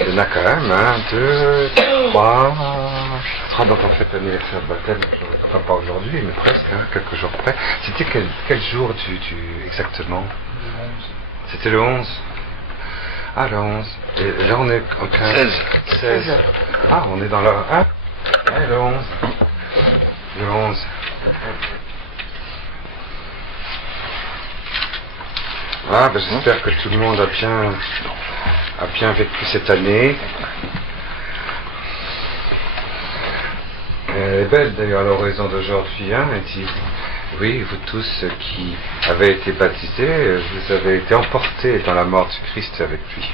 Il y en a quand même, 1, 2, 3. 3 dans ton fête anniversaire de baptême, enfin pas aujourd'hui, mais presque, quelques jours près. C'était quel jour exactement? C'était le 11. Ah, le 11. Et là, on est au 15. 16. Ah, on est dans le... Ah, ouais, le 11. Le 11. Ah, ben, j'espère que tout le monde a bien vécu cette année. Elle est belle d'ailleurs à l'horizon d'aujourd'hui, elle dit, oui, vous tous qui avez été baptisés, vous avez été emportés dans la mort du Christ avec lui.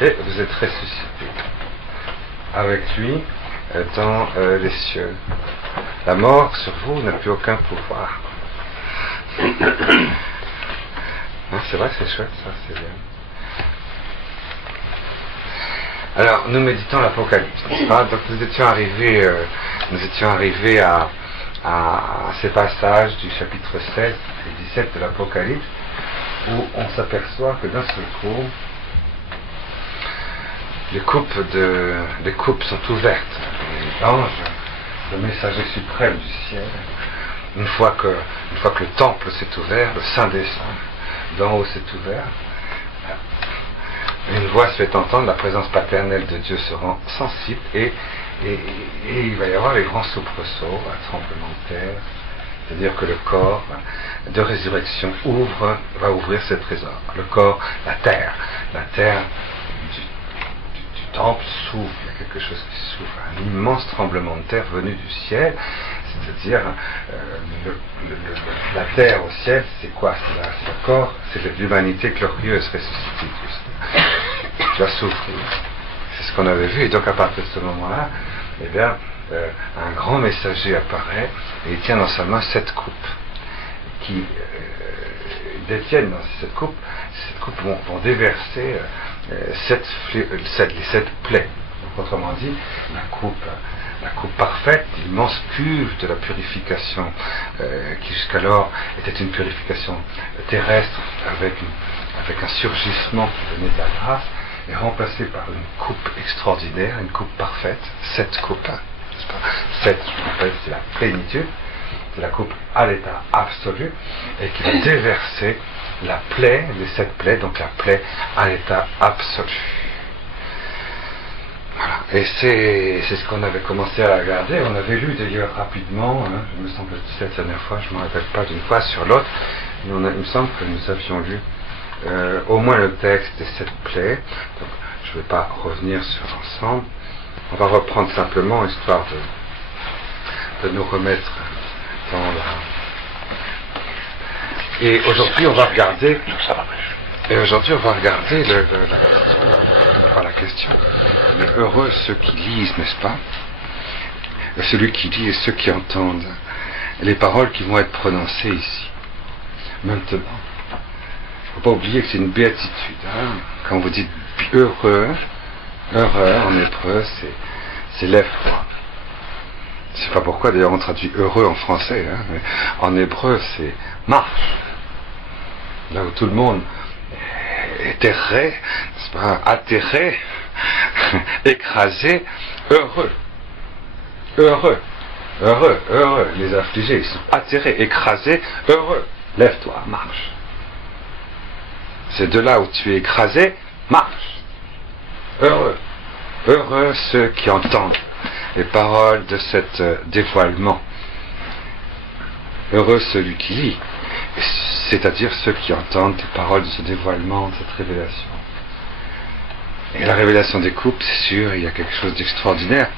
Et vous êtes ressuscités avec lui dans les cieux. La mort sur vous n'a plus aucun pouvoir. C'est vrai, c'est chouette ça, c'est bien. Alors, nous méditons l'Apocalypse, n'est-ce pas? Donc nous étions arrivés à ces passages du chapitre 16 et 17 de l'Apocalypse, où on s'aperçoit que d'un seul coup, les coupes sont ouvertes. L'ange, le messager suprême du ciel, une fois que le temple s'est ouvert, le Saint des Saints d'en haut s'est ouvert, une voix se fait entendre, la présence paternelle de Dieu se rend sensible et il va y avoir les grands soubresauts, un tremblement de terre, c'est-à-dire que le corps de résurrection va ouvrir ses trésors. Le corps, la terre du temple s'ouvre, il y a quelque chose qui s'ouvre, un immense tremblement de terre venu du ciel, c'est-à-dire la terre au ciel, c'est quoi? C'est le corps, c'est l'humanité glorieuse ressuscitée. Tu vas souffrir. C'est ce qu'on avait vu, et donc à partir de ce moment-là, eh bien, un grand messager apparaît et il tient dans sa main 7 coupes qui détiennent dans cette coupe vont déverser les 7 plaies. Donc, autrement dit, la coupe parfaite, l'immense cuve de la purification qui jusqu'alors était une purification terrestre avec un surgissement qui venait de la grâce, est remplacée par une coupe extraordinaire, une coupe parfaite, 7 coupes, n'est-ce pas? 7, je rappelle, c'est la plénitude, c'est la coupe à l'état absolu, et qui va déverser la plaie, les 7 plaies, donc la plaie à l'état absolu. Voilà, et c'est ce qu'on avait commencé à regarder. On avait lu d'ailleurs rapidement, je me semble que cette dernière fois, je ne me rappelle pas d'une fois sur l'autre, mais il me semble que nous avions lu au moins le texte des 7 plaies. Donc je ne vais pas revenir sur l'ensemble. On va reprendre simplement, histoire de nous remettre dans la... Et aujourd'hui on va regarder la question. Mais heureux ceux qui lisent, n'est-ce pas? Celui qui lit et ceux qui entendent les paroles qui vont être prononcées ici. Maintenant, il ne faut pas oublier que c'est une béatitude. Quand vous dites heureux en hébreu, c'est lève-toi. Je ne sais pas pourquoi d'ailleurs on traduit heureux en français, mais en hébreu c'est marche. Là où tout le monde est terré, n'est-ce pas, atterré, écrasé, heureux. Les affligés, ils sont atterrés, écrasés, heureux. Lève-toi, marche. C'est de là où tu es écrasé, marche. Heureux ceux qui entendent les paroles de cet dévoilement. Heureux celui qui lit, c'est-à-dire ceux qui entendent les paroles de ce dévoilement, de cette révélation. Et la révélation des coupes, c'est sûr, il y a quelque chose d'extraordinaire.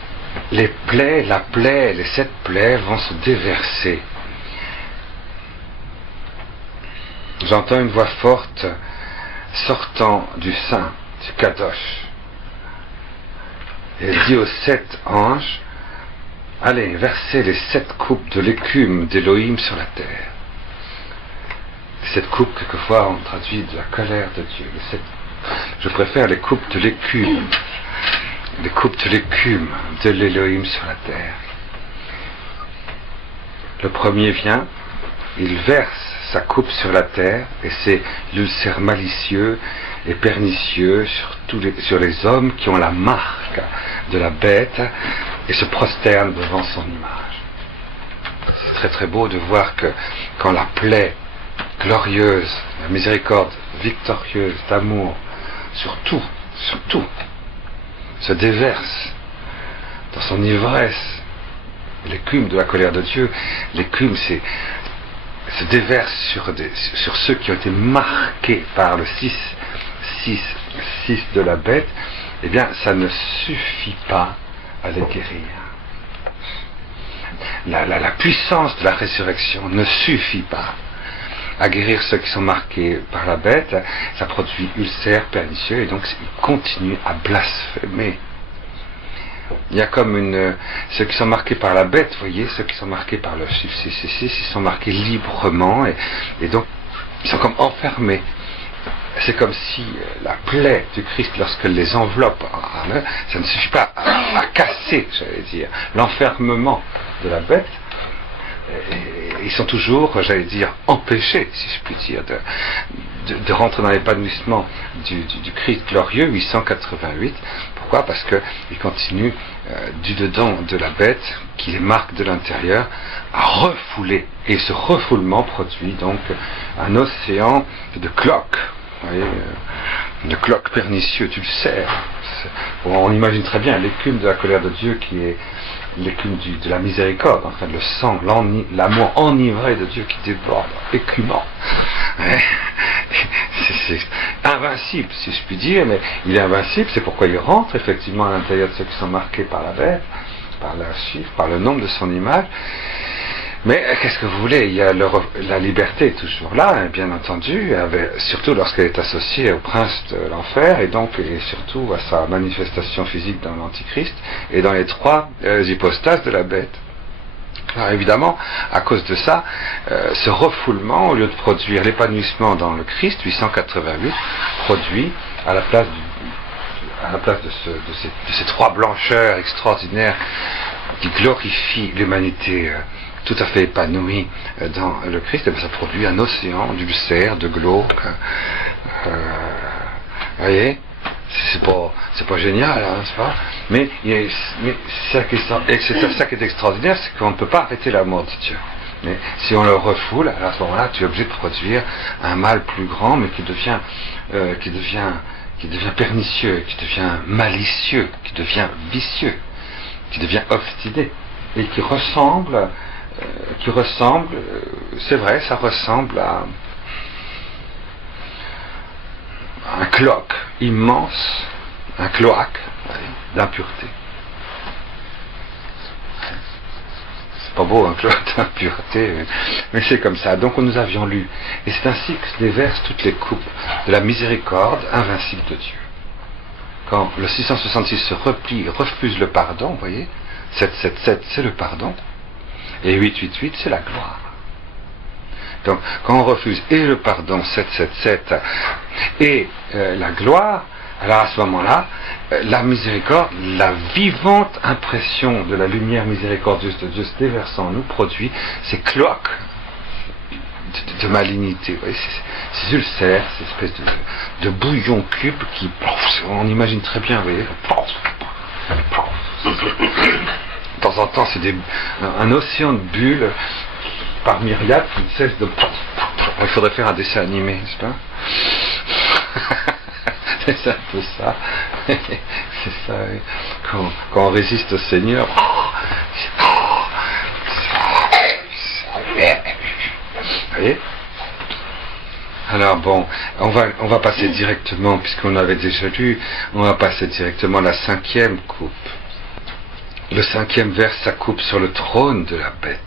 Les 7 plaies vont se déverser. J'entends une voix forte sortant du sein, du Kadosh. Et elle dit aux 7 anges, allez, versez les 7 coupes de l'écume d'Élohim sur la terre. Cette coupe, quelquefois, on traduit de la colère de Dieu. Je préfère les coupes de l'écume. Les coupes de l'écume de l'Élohim sur la terre. Le premier vient, il verse sa coupe sur la terre, et c'est l'ulcère malicieux et pernicieux sur les hommes qui ont la marque de la bête et se prosternent devant son image. C'est très très beau de voir que quand la plaie glorieuse, la miséricorde victorieuse d'amour sur tout, se déverse dans son ivresse, l'écume de la colère de Dieu, l'écume se déverse sur ceux qui ont été marqués par le 6 de la bête, eh bien ça ne suffit pas à les guérir. La puissance de la résurrection ne suffit pas à guérir ceux qui sont marqués par la bête. Ça produit ulcères pernicieux et donc ils continuent à blasphémer. Il y a comme ceux qui sont marqués par la bête, vous voyez, ceux qui sont marqués par le chiffre 666, ils sont marqués librement et donc ils sont comme enfermés. C'est comme si la plaie du Christ, lorsqu'elle les enveloppe, ça ne suffit pas à casser, j'allais dire, l'enfermement de la bête. Et ils sont toujours, j'allais dire, empêchés, si je puis dire, de rentrer dans l'épanouissement du Christ glorieux, 888. Pourquoi ? Parce qu'ils continuent du dedans de la bête, qui les marque de l'intérieur, à refouler. Et ce refoulement produit donc un océan de cloques. Vous voyez, de cloques pernicieux, d'ulcères. On imagine très bien l'écume de la colère de Dieu qui est l'écume de la miséricorde, enfin le sang, l'amour enivré de Dieu qui déborde, écumant. C'est invincible, si je puis dire, mais il est invincible, c'est pourquoi il rentre effectivement à l'intérieur de ceux qui sont marqués par la bête, par le chiffre, par le nombre de son image. Mais qu'est-ce que vous voulez, il y a la liberté est toujours là, bien entendu, surtout lorsqu'elle est associée au prince de l'enfer, et donc et surtout à sa manifestation physique dans l'Antichrist, et dans les trois hypostases de la bête. Alors évidemment, à cause de ça, ce refoulement, au lieu de produire l'épanouissement dans le Christ, 888, produit à la place de ces trois blancheurs extraordinaires qui glorifient l'humanité tout à fait épanouie dans le Christ, et bien ça produit un océan d'ulcères, de glauques. Vous voyez, c'est pas génial, hein, c'est pas. Mais ça qui est extraordinaire, c'est qu'on ne peut pas arrêter l'amour de Dieu. Mais si on le refoule, alors à ce moment-là, tu es obligé de produire un mal plus grand, mais qui devient pernicieux, qui devient malicieux, qui devient vicieux, qui devient obstiné, et qui ressemble, c'est vrai, ça ressemble à un cloaque immense, un cloaque d'impureté. C'est pas beau un cloaque d'impureté, mais c'est comme ça. Donc nous avions lu, et c'est ainsi que se déversent toutes les coupes de la miséricorde invincible de Dieu. Quand le 666 se replie, refuse le pardon, vous voyez, 777 c'est le pardon, et 888 c'est la gloire. Donc quand on refuse et le pardon 777 et la gloire, alors à ce moment-là, la miséricorde, la vivante impression de la lumière miséricordieuse de Dieu se déversant en nous produit ces cloaques de malignité, vous voyez, ces ulcères, ces espèces de bouillon cube qui, on imagine très bien, vous voyez, de temps en temps c'est un océan de bulles par myriades qui ne cesse de... Il faudrait faire un dessin animé, n'est-ce pas? C'est un peu ça. C'est ça, oui. Quand on résiste au Seigneur. Vous voyez? Alors bon, on va passer directement, puisqu'on avait déjà lu, on va passer directement à la 5e coupe. Le 5e verse sa coupe sur le trône de la bête.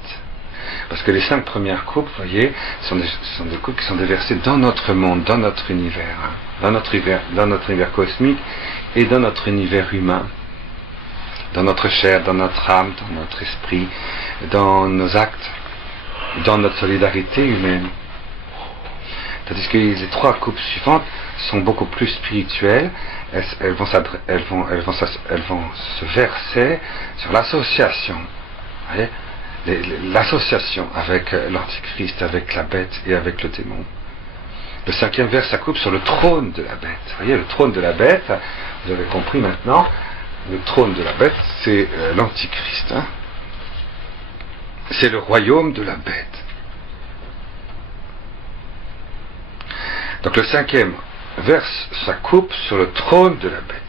Parce que les 5 premières coupes, vous voyez, sont des coupes qui sont déversées dans notre monde, dans notre univers, dans notre univers cosmique et dans notre univers humain, dans notre chair, dans notre âme, dans notre esprit, dans nos actes, dans notre solidarité humaine. Tandis que les 3 coupes suivantes sont beaucoup plus spirituelles, elles vont se verser sur l'association. Vous voyez, l'association avec l'Antichrist, avec la bête et avec le démon. Le 5e vers, ça coupe sur le trône de la bête. Vous voyez, le trône de la bête, vous avez compris maintenant, le trône de la bête, c'est l'Antichrist. Hein. C'est le royaume de la bête. Donc le 5e vers, ça coupe sur le trône de la bête.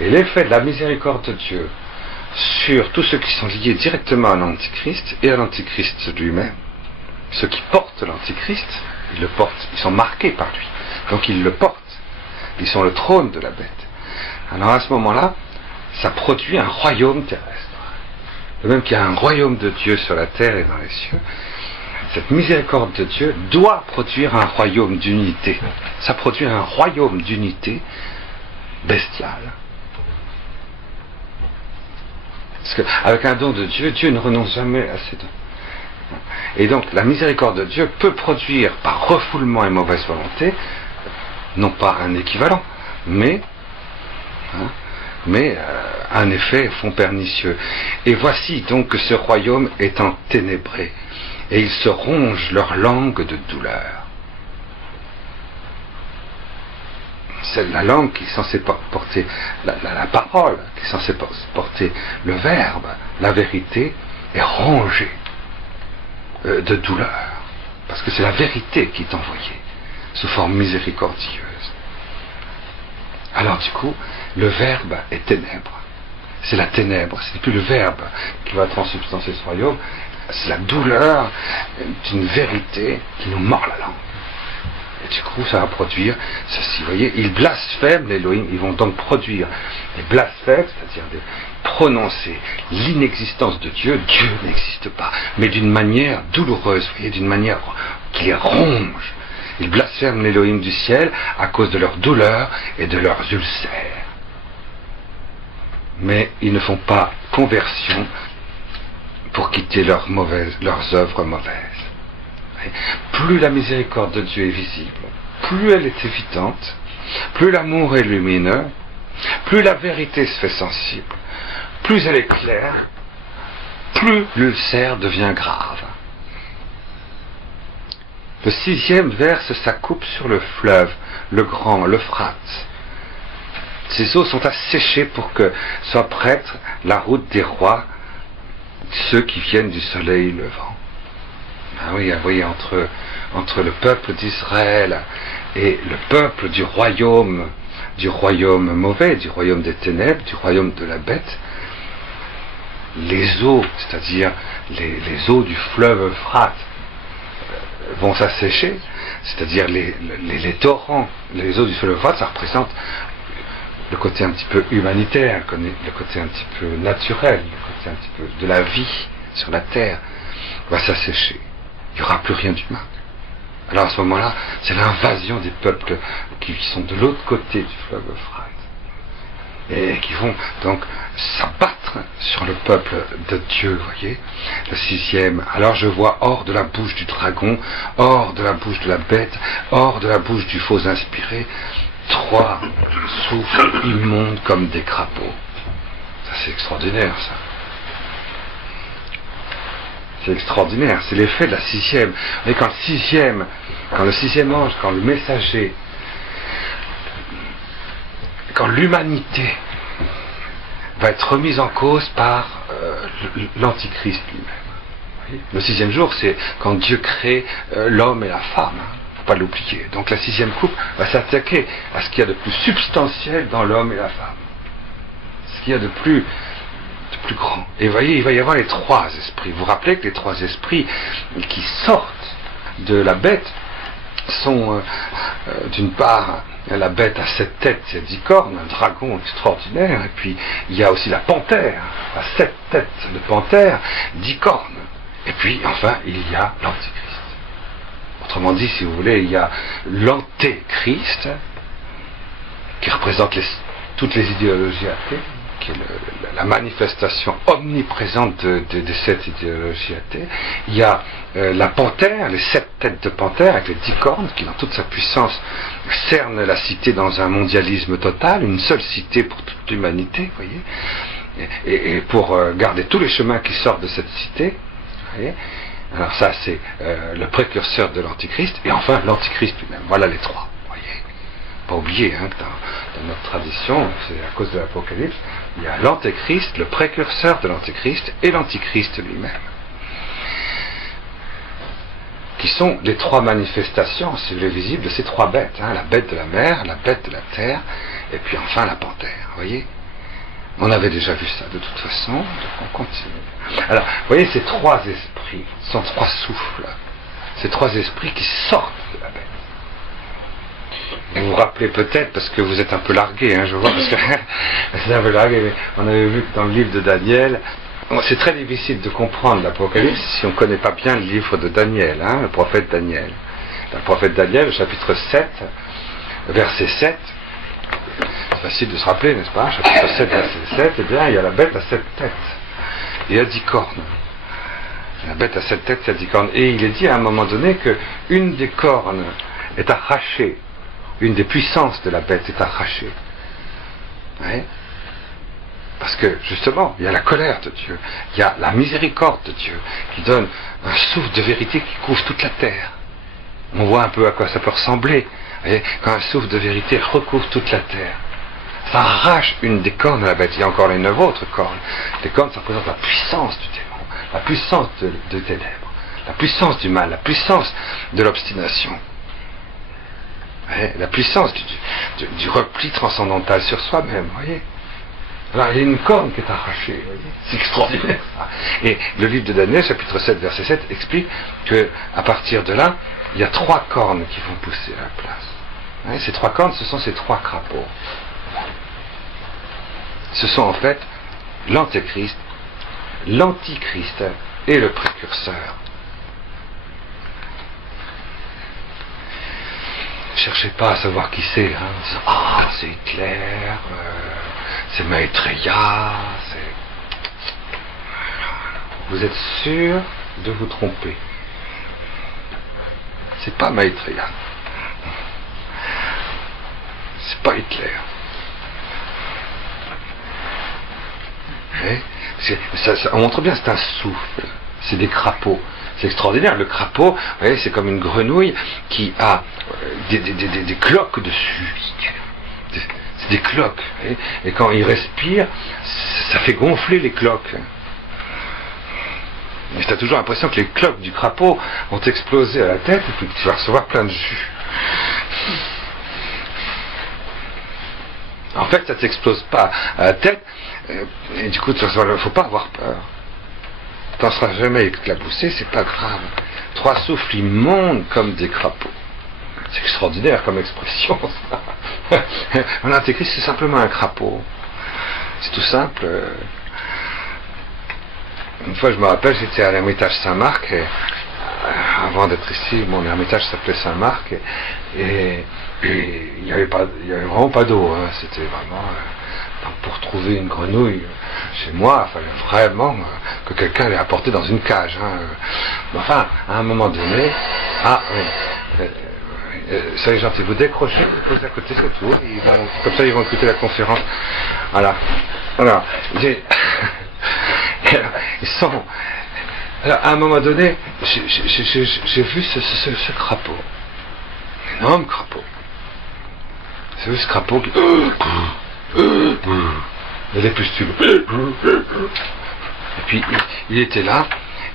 Et l'effet de la miséricorde de Dieu sur tous ceux qui sont liés directement à l'Antichrist et à l'Antichrist lui-même, ceux qui portent l'Antichrist, ils le portent, ils sont marqués par lui. Donc ils le portent. Ils sont le trône de la bête. Alors à ce moment-là, ça produit un royaume terrestre. De même qu'il y a un royaume de Dieu sur la terre et dans les cieux, cette miséricorde de Dieu doit produire un royaume d'unité. Ça produit un royaume d'unité bestiale. Parce qu'avec un don de Dieu, Dieu ne renonce jamais à ses dons. Et donc la miséricorde de Dieu peut produire par refoulement et mauvaise volonté, non pas un équivalent, mais un effet fond pernicieux. Et voici donc que ce royaume est enténébré, et ils se rongent leur langue de douleur. C'est la langue qui est censée porter la parole, qui est censée porter le verbe, la vérité, est rongée de douleur, parce que c'est la vérité qui est envoyée sous forme miséricordieuse. Alors du coup, le verbe est ténèbre. C'est la ténèbre, c'est plus le verbe qui va transubstancer ce royaume, c'est la douleur d'une vérité qui nous mord la langue. Et du coup, ça va produire ceci. Vous voyez, ils blasphèment l'Élohim, ils vont donc produire des blasphèmes, c'est-à-dire prononcer l'inexistence de Dieu. Dieu n'existe pas, mais d'une manière douloureuse, vous voyez, d'une manière qui les ronge. Ils blasphèment l'Élohim du ciel à cause de leur douleur et de leurs ulcères. Mais ils ne font pas conversion pour quitter leurs œuvres mauvaises. Plus la miséricorde de Dieu est visible, plus elle est évidente, plus l'amour est lumineux, plus la vérité se fait sensible, plus elle est claire, plus l'ulcère devient grave. Le 6e vers s'accoupe sur le fleuve, le grand, l'Euphrate. Ces eaux sont asséchées pour que soit prête la route des rois, ceux qui viennent du soleil levant. Ah oui, vous voyez, entre le peuple d'Israël et le peuple du royaume mauvais, du royaume des ténèbres, du royaume de la bête, les eaux, c'est-à-dire les eaux du fleuve Euphrate, vont s'assécher, c'est-à-dire les torrents, les eaux du fleuve Euphrate, ça représente le côté un petit peu humanitaire, le côté un petit peu naturel, le côté un petit peu de la vie sur la terre, va s'assécher. Il n'y aura plus rien d'humain. Alors à ce moment-là, c'est l'invasion des peuples qui sont de l'autre côté du fleuve Euphrate et qui vont donc s'abattre sur le peuple de Dieu, vous voyez. Le 6e, alors je vois hors de la bouche du dragon, hors de la bouche de la bête, hors de la bouche du faux inspiré, 3 souffles immondes comme des crapauds. Ça c'est extraordinaire, ça. C'est extraordinaire, c'est l'effet de la 6e. Mais quand le 6e ange, quand le messager, quand l'humanité va être remise en cause par l'Antichrist lui-même. Le 6e jour, c'est quand Dieu crée l'homme et la femme. Faut pas l'oublier. Donc la 6e coupe va s'attaquer à ce qu'il y a de plus substantiel dans l'homme et la femme. Ce qu'il y a de plus grand. Et vous voyez, il va y avoir les 3 esprits. Vous vous rappelez que les 3 esprits qui sortent de la bête sont d'une part la bête à 7 têtes, 7 cornes, un dragon extraordinaire, et puis il y a aussi la panthère à 7 têtes de panthère, 10 cornes, et puis enfin il y a l'Antichrist. Autrement dit, si vous voulez, il y a l'Antéchrist qui représente toutes les idéologies athées, qui est la manifestation omniprésente des 7 idéologies athées. Il y a la panthère, les 7 têtes de panthère avec les 10 cornes qui dans toute sa puissance cernent la cité dans un mondialisme total, une seule cité pour toute l'humanité, vous voyez, et pour garder tous les chemins qui sortent de cette cité, vous voyez, Alors ça, c'est le précurseur de l'Antichrist, et enfin l'Antichrist lui-même. Voilà les trois. Voyez, pas oublier hein, que dans notre tradition, c'est à cause de l'Apocalypse, il y a l'Antéchrist, le précurseur de l'Antéchrist, et l'Antichrist lui-même, qui sont les trois manifestations, si vous voulez, visibles de ces trois bêtes, hein, la bête de la mer, la bête de la terre, et puis enfin la panthère. Voyez, on avait déjà vu ça de toute façon, donc on continue. Alors, vous voyez, ces trois esprits sont trois souffles, ces trois esprits qui sortent de la bête. Vous vous rappelez peut-être, parce que vous êtes un peu largué, hein, je vois, parce que c'est un peu largué, mais on avait vu que dans le livre de Daniel, c'est très difficile de comprendre l'Apocalypse si on ne connaît pas bien le livre de Daniel, hein, le prophète Daniel. Le prophète Daniel, au chapitre 7, verset 7, c'est facile de se rappeler, n'est-ce pas? Chapitre 7, verset 7, eh bien, il y a la bête à 7 têtes. Il y a 10 cornes. La bête à 7 têtes, il y a 10 cornes. Et il est dit à un moment donné qu'une des cornes est arrachée. Une des puissances de la bête est arrachée. Ouais. Parce que, justement, il y a la colère de Dieu. Il y a la miséricorde de Dieu qui donne un souffle de vérité qui couvre toute la terre. On voit un peu à quoi ça peut ressembler. Et quand un souffle de vérité recouvre toute la terre, ça arrache une des cornes de la bête. Il y a encore les 9 autres cornes. Les cornes, ça représente la puissance du démon, la puissance de ténèbres, la puissance du mal, la puissance de l'obstination, la puissance du repli transcendantal sur soi-même. Voyez. Alors il y a une corne qui est arrachée. Voyez. C'est extraordinaire. Et le livre de Daniel, chapitre 7, verset 7, explique que à partir de là, il y a 3 cornes qui vont pousser à la place. Ces 3 cornes, ce sont ces 3 crapauds. Ce sont en fait l'Antéchrist, l'Antichrist et le précurseur. Ne cherchez pas à savoir qui c'est, hein, en disant, ah, c'est Hitler, c'est Maitreya, c'est... Vous êtes sûr de vous tromper. C'est pas Maitreya. C'est pas Hitler. On montre bien, c'est un souffle, c'est des crapauds, c'est extraordinaire. Le crapaud, vous voyez, c'est comme une grenouille qui a des cloques dessus, c'est des cloques, voyez, et quand il respire, ça fait gonfler les cloques. Et tu as toujours l'impression que les cloques du crapaud vont exploser à la tête et puis tu vas recevoir plein de jus. En fait, ça ne t'explose pas à la tête, et du coup, il ne faut pas avoir peur. Tu n'en seras jamais éclaboussé, c'est pas grave. 3 souffles, ils montent comme des crapauds. C'est extraordinaire comme expression, ça. L'Antéchrist, c'est simplement un crapaud. C'est tout simple. Une fois, je me rappelle, j'étais à l'Ermitage Saint-Marc, et avant d'être ici, mon ermitage s'appelait Saint-Marc, et il n'y avait vraiment pas d'eau, hein. C'était vraiment pour trouver une grenouille chez moi, il fallait vraiment que quelqu'un l'ait apportée dans une cage, hein. Enfin, à un moment donné, soyez gentils, vous décrochez, vous posez à côté, c'est tout, comme ça ils vont écouter la conférence. Voilà. Alors, ils sont... Alors, à un moment donné, j'ai vu ce crapaud, un énorme crapaud. J'ai vu ce crapaud qui... Il y a des pustules. Et puis, il était là,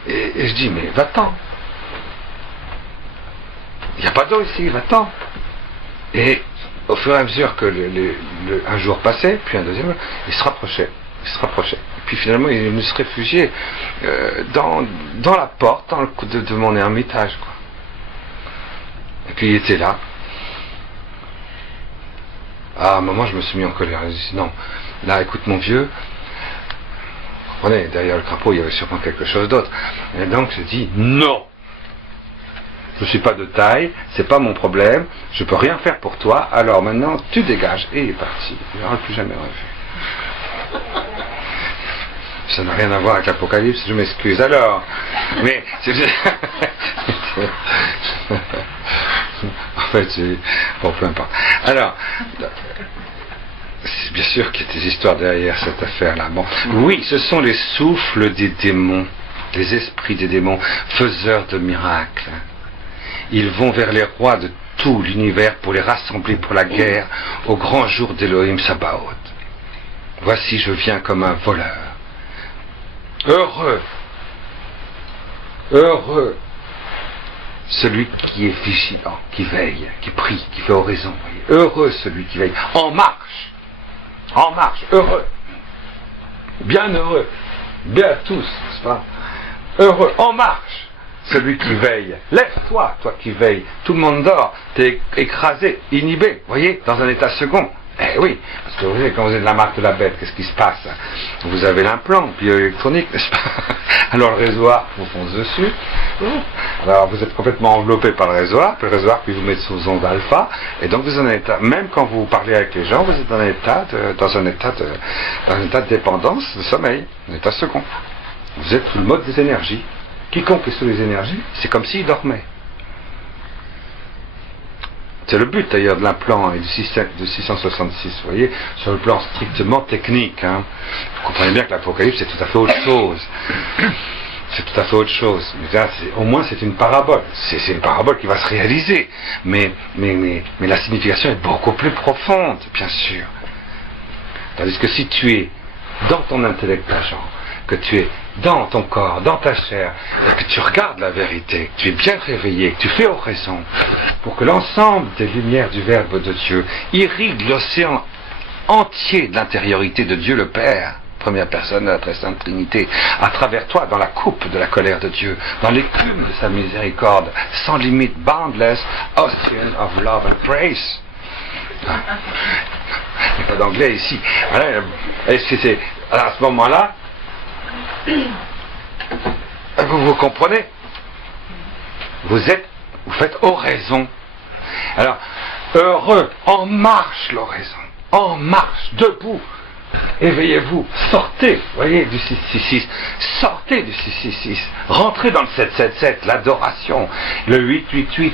et je dis, mais va-t'en. Il n'y a pas d'eau ici, va-t'en. Et au fur et à mesure que un jour passait, puis un deuxième, il se rapprochait. Et puis finalement, il venait se réfugier dans la porte de mon ermitage, quoi. Et puis il était là. À un moment, je me suis mis en colère. Je dis non, là, écoute mon vieux. Vous comprenez, derrière le crapaud, il y avait sûrement quelque chose d'autre. Et donc, j'ai dit non. Je ne suis pas de taille, c'est pas mon problème, je peux rien faire pour toi, alors maintenant, tu dégages. Et il est parti. Il n'aura plus jamais revu. Ça n'a rien à voir avec l'Apocalypse, je m'excuse. Alors, mais... en fait, bon, peu importe. Alors, c'est bien sûr qu'il y a des histoires derrière cette affaire-là. Bon, oui, ce sont les souffles des démons. les esprits des démons, faiseurs de miracles. Ils vont vers les rois de tout l'univers pour les rassembler pour la guerre au grand jour d'Elohim Sabaoth. Voici, je viens comme un voleur. Heureux, heureux, celui qui est vigilant, qui veille, qui prie, qui fait oraison. Heureux celui qui veille, en marche, heureux, bien heureux, bien tous, n'est-ce pas? Heureux, en marche, celui qui veille. Lève-toi, toi qui veilles. Tout le monde dort, t'es écrasé, inhibé, voyez, dans un état second. Eh oui, parce que vous savez, quand vous êtes de la marque de la bête, qu'est-ce qui se passe? Vous avez l'implant bioélectronique, n'est-ce pas? Alors le réservoir vous fonce dessus. Alors vous êtes complètement enveloppé par le réservoir puis vous met sous onde alpha, et donc vous êtes en état, même quand vous parlez avec les gens, vous êtes dans un état de dépendance, de sommeil, un état second. Vous êtes sous le mode des énergies. Quiconque est sous les énergies, c'est comme s'il dormait. C'est le but d'ailleurs de l'implant et du système de 666, vous voyez, sur le plan strictement technique. Vous comprenez bien que l'Apocalypse c'est tout à fait autre chose. C'est tout à fait autre chose. Mais là, au moins c'est une parabole. C'est une parabole qui va se réaliser. Mais la signification est beaucoup plus profonde, bien sûr. Tandis que si tu es dans ton intellect agent, que tu es dans ton corps, dans ta chair, et que tu regardes la vérité, que tu es bien réveillé, que tu fais oraison, pour que l'ensemble des lumières du Verbe de Dieu irrigue l'océan entier de l'intériorité de Dieu le Père, première personne de la très sainte Trinité, à travers toi, dans la coupe de la colère de Dieu, dans l'écume de sa miséricorde, sans limite, boundless, ocean of love and grace. Il n'y a pas d'anglais ici. Voilà. Alors à ce moment-là, vous comprenez? Vous faites oraison. Alors, heureux, en marche l'oraison, en marche, debout, éveillez-vous, sortez, voyez, du 666, sortez du 666, rentrez dans le 777, l'adoration, le 888,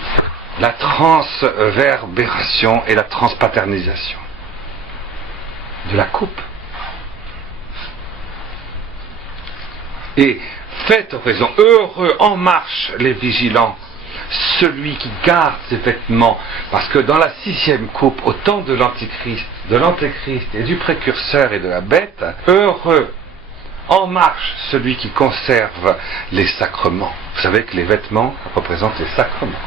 la transverbération et la transpaternisation de la coupe. Et faites oraison, heureux, en marche les vigilants, celui qui garde ses vêtements, parce que dans la 6e coupe, au temps de l'Antéchrist et du précurseur et de la bête, heureux, en marche celui qui conserve les sacrements. Vous savez que les vêtements représentent les sacrements,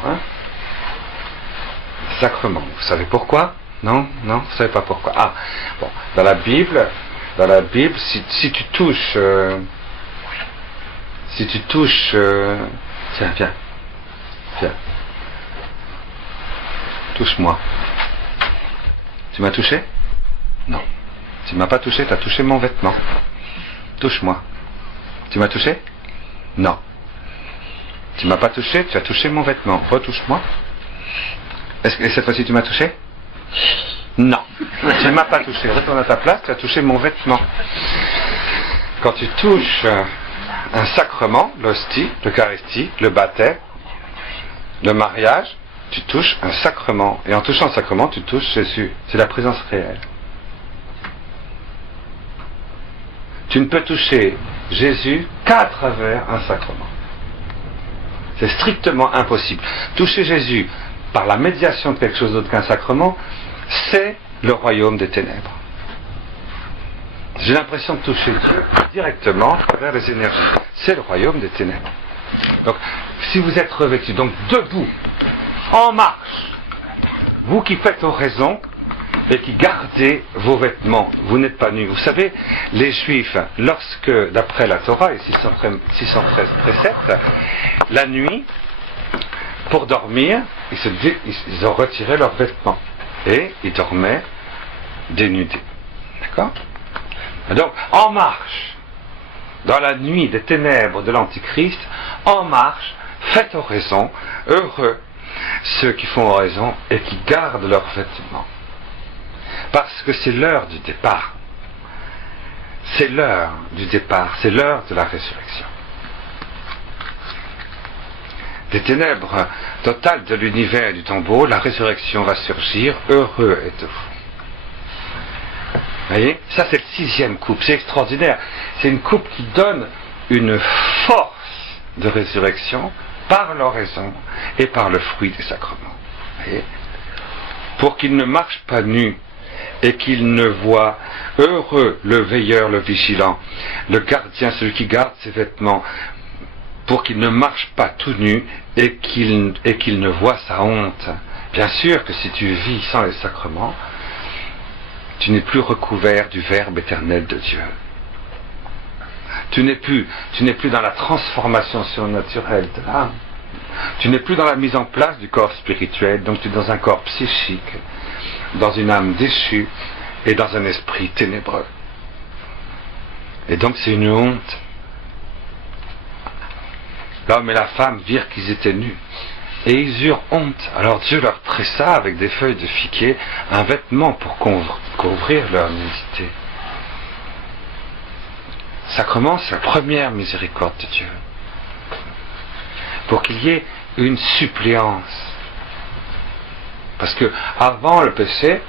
Les sacrements. Vous savez pourquoi? Non, vous ne savez pas pourquoi. Ah, bon, dans la Bible, si tu touches... tiens, viens. Touche-moi. Tu m'as touché? Non. Tu m'as pas touché, tu as touché mon vêtement. Touche-moi. Tu m'as touché? Non. Tu m'as pas touché, tu as touché mon vêtement. Retouche-moi. Et cette fois-ci tu m'as touché? Non. Tu ne m'as pas touché. Retourne à ta place, tu as touché mon vêtement. Quand tu touches un sacrement, l'hostie, l'Eucharistie, le baptême, le mariage, tu touches un sacrement. Et en touchant un sacrement, tu touches Jésus. C'est la présence réelle. Tu ne peux toucher Jésus qu'à travers un sacrement. C'est strictement impossible. Toucher Jésus par la médiation de quelque chose d'autre qu'un sacrement, c'est le royaume des ténèbres. J'ai l'impression de toucher Dieu directement à travers les énergies. C'est le royaume des ténèbres. Donc, si vous êtes revêtu, donc debout, en marche, vous qui faites oraison et qui gardez vos vêtements, vous n'êtes pas nus. Vous savez, les Juifs, lorsque, d'après la Torah et 613 préceptes, la nuit, pour dormir, ils ont retiré leurs vêtements et ils dormaient dénudés. D'accord? Donc, en marche, dans la nuit des ténèbres de l'Antichrist, en marche, faites oraison, heureux ceux qui font oraison et qui gardent leurs vêtements. Parce que c'est l'heure du départ. C'est l'heure du départ, c'est l'heure de la résurrection. Des ténèbres totales de l'univers et du tombeau, la résurrection va surgir, heureux êtes-vous. Vous voyez, ça c'est le 6e coupe, c'est extraordinaire. C'est une coupe qui donne une force de résurrection par l'oraison et par le fruit des sacrements. Voyez, pour qu'il ne marche pas nu et qu'il ne voit, heureux le veilleur, le vigilant, le gardien, celui qui garde ses vêtements, pour qu'il ne marche pas tout nu et qu'il ne voit sa honte. Bien sûr que si tu vis sans les sacrements, tu n'es plus recouvert du Verbe éternel de Dieu. Tu n'es plus dans la transformation surnaturelle de l'âme. Tu n'es plus dans la mise en place du corps spirituel, donc tu es dans un corps psychique, dans une âme déchue et dans un esprit ténébreux. Et donc c'est une honte. L'homme et la femme virent qu'ils étaient nus, et ils eurent honte. Alors Dieu leur tressa avec des feuilles de figuier un vêtement pour couvrir leur nudité. Sacrement, c'est la première miséricorde de Dieu. Pour qu'il y ait une suppléance. Parce que avant le péché,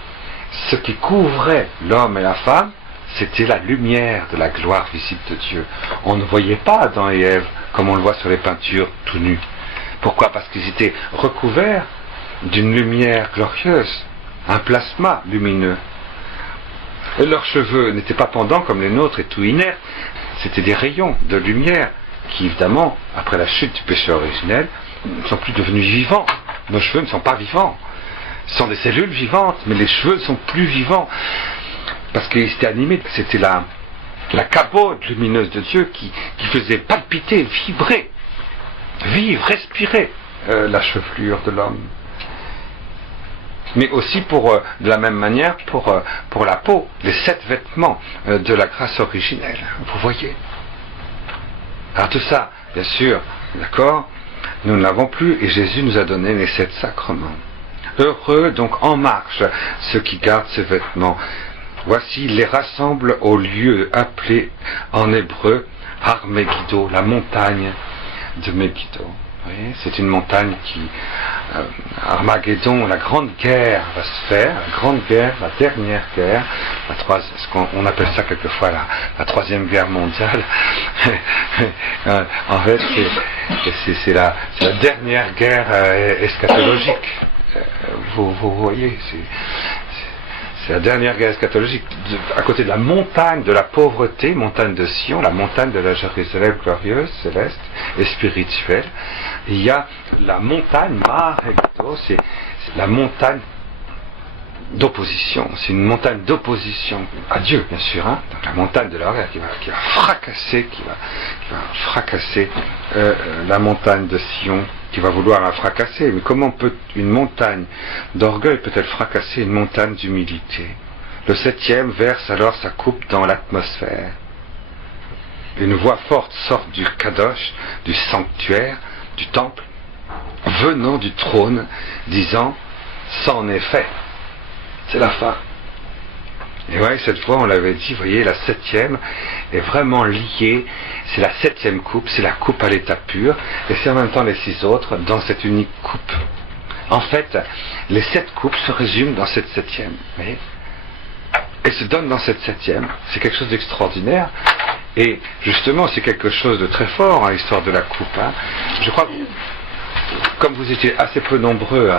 ce qui couvrait l'homme et la femme, c'était la lumière de la gloire visible de Dieu. On ne voyait pas Adam et Ève comme on le voit sur les peintures tout nus. Pourquoi? Parce qu'ils étaient recouverts d'une lumière glorieuse, un plasma lumineux. Et leurs cheveux n'étaient pas pendants comme les nôtres et tout inertes, c'était des rayons de lumière qui, évidemment, après la chute du péché originel, ne sont plus devenus vivants. Nos cheveux ne sont pas vivants. Ce sont des cellules vivantes, mais les cheveux ne sont plus vivants. Parce qu'ils étaient animés, c'était la cabote lumineuse de Dieu qui faisait palpiter, vibrer, vivre, respirer la chevelure de l'homme. Mais aussi de la même manière pour la peau, les 7 vêtements de la grâce originelle. Vous voyez. Alors tout ça, bien sûr, d'accord, nous ne l'avons plus et Jésus nous a donné les 7 sacrements. Heureux donc en marche ceux qui gardent ces vêtements. Voici, les rassemble au lieu appelé en hébreu Har Megiddo, la montagne de Megiddo. Vous voyez, c'est une montagne qui, Armageddon, la grande guerre va se faire, la grande guerre, la dernière guerre, on appelle ça quelquefois la troisième guerre mondiale. En fait, c'est la dernière guerre eschatologique. Vous voyez, c'est la dernière guerre eschatologique. À côté de la montagne de la pauvreté, montagne de Sion, la montagne de la Jérusalem glorieuse, céleste et spirituelle, il y a la montagne Mar Megiddo, c'est la montagne d'opposition. C'est une montagne d'opposition à Dieu, bien sûr. Hein. Donc la montagne de l'orgueil qui va fracasser la montagne de Sion, qui va vouloir la fracasser. Mais comment peut une montagne d'orgueil peut-elle fracasser une montagne d'humilité? Le 7e verse alors sa coupe dans l'atmosphère. Une voix forte sort du Kadosh, du sanctuaire, du temple, venant du trône, disant « C'en est fait ». C'est la fin. Et voyez, cette fois, on l'avait dit, vous voyez, la 7e est vraiment liée, c'est la 7e coupe, c'est la coupe à l'état pur, et c'est en même temps les 6 autres dans cette unique coupe. En fait, les 7 coupes se résument dans cette 7e, vous voyez, et se donnent dans cette 7e. C'est quelque chose d'extraordinaire, et justement, c'est quelque chose de très fort, hein, l'histoire de la coupe. Hein. Je crois que, comme vous étiez assez peu nombreux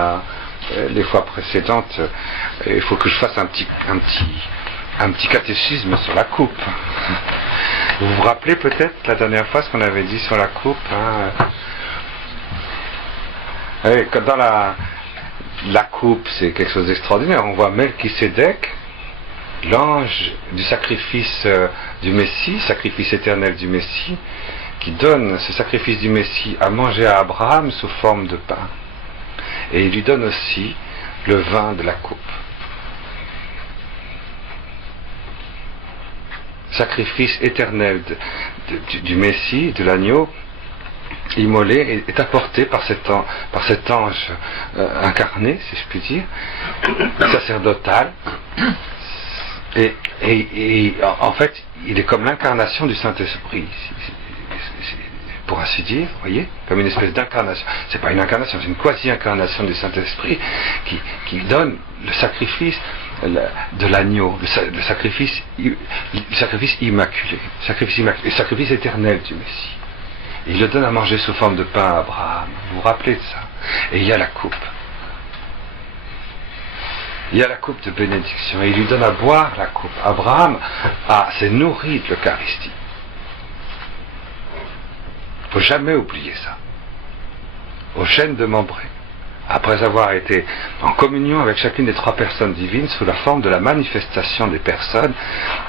les fois précédentes, il faut que je fasse un petit catéchisme sur la coupe. Vous vous rappelez peut-être la dernière fois ce qu'on avait dit sur la coupe, hein? Dans la coupe, c'est quelque chose d'extraordinaire. On voit Melchisédek, l'ange du sacrifice du Messie, sacrifice éternel du Messie, qui donne ce sacrifice du Messie à manger à Abraham sous forme de pain. Et il lui donne aussi le vin de la coupe. Sacrifice éternel du Messie, de l'agneau, immolé, est apporté par cet ange incarné, si je puis dire, sacerdotal. Et en fait, il est comme l'incarnation du Saint-Esprit, pour ainsi dire, vous voyez, comme une espèce d'incarnation. C'est pas une incarnation, c'est une quasi-incarnation du Saint-Esprit qui donne le sacrifice de l'agneau, le sacrifice immaculé, le sacrifice éternel du Messie. Il le donne à manger sous forme de pain à Abraham. Vous vous rappelez de ça? Et il y a la coupe. Il y a la coupe de bénédiction et il lui donne à boire la coupe. Abraham s'est nourri de l'Eucharistie. Il ne faut jamais oublier ça. Au chêne de Mambré, après avoir été en communion avec chacune des trois personnes divines sous la forme de la manifestation des personnes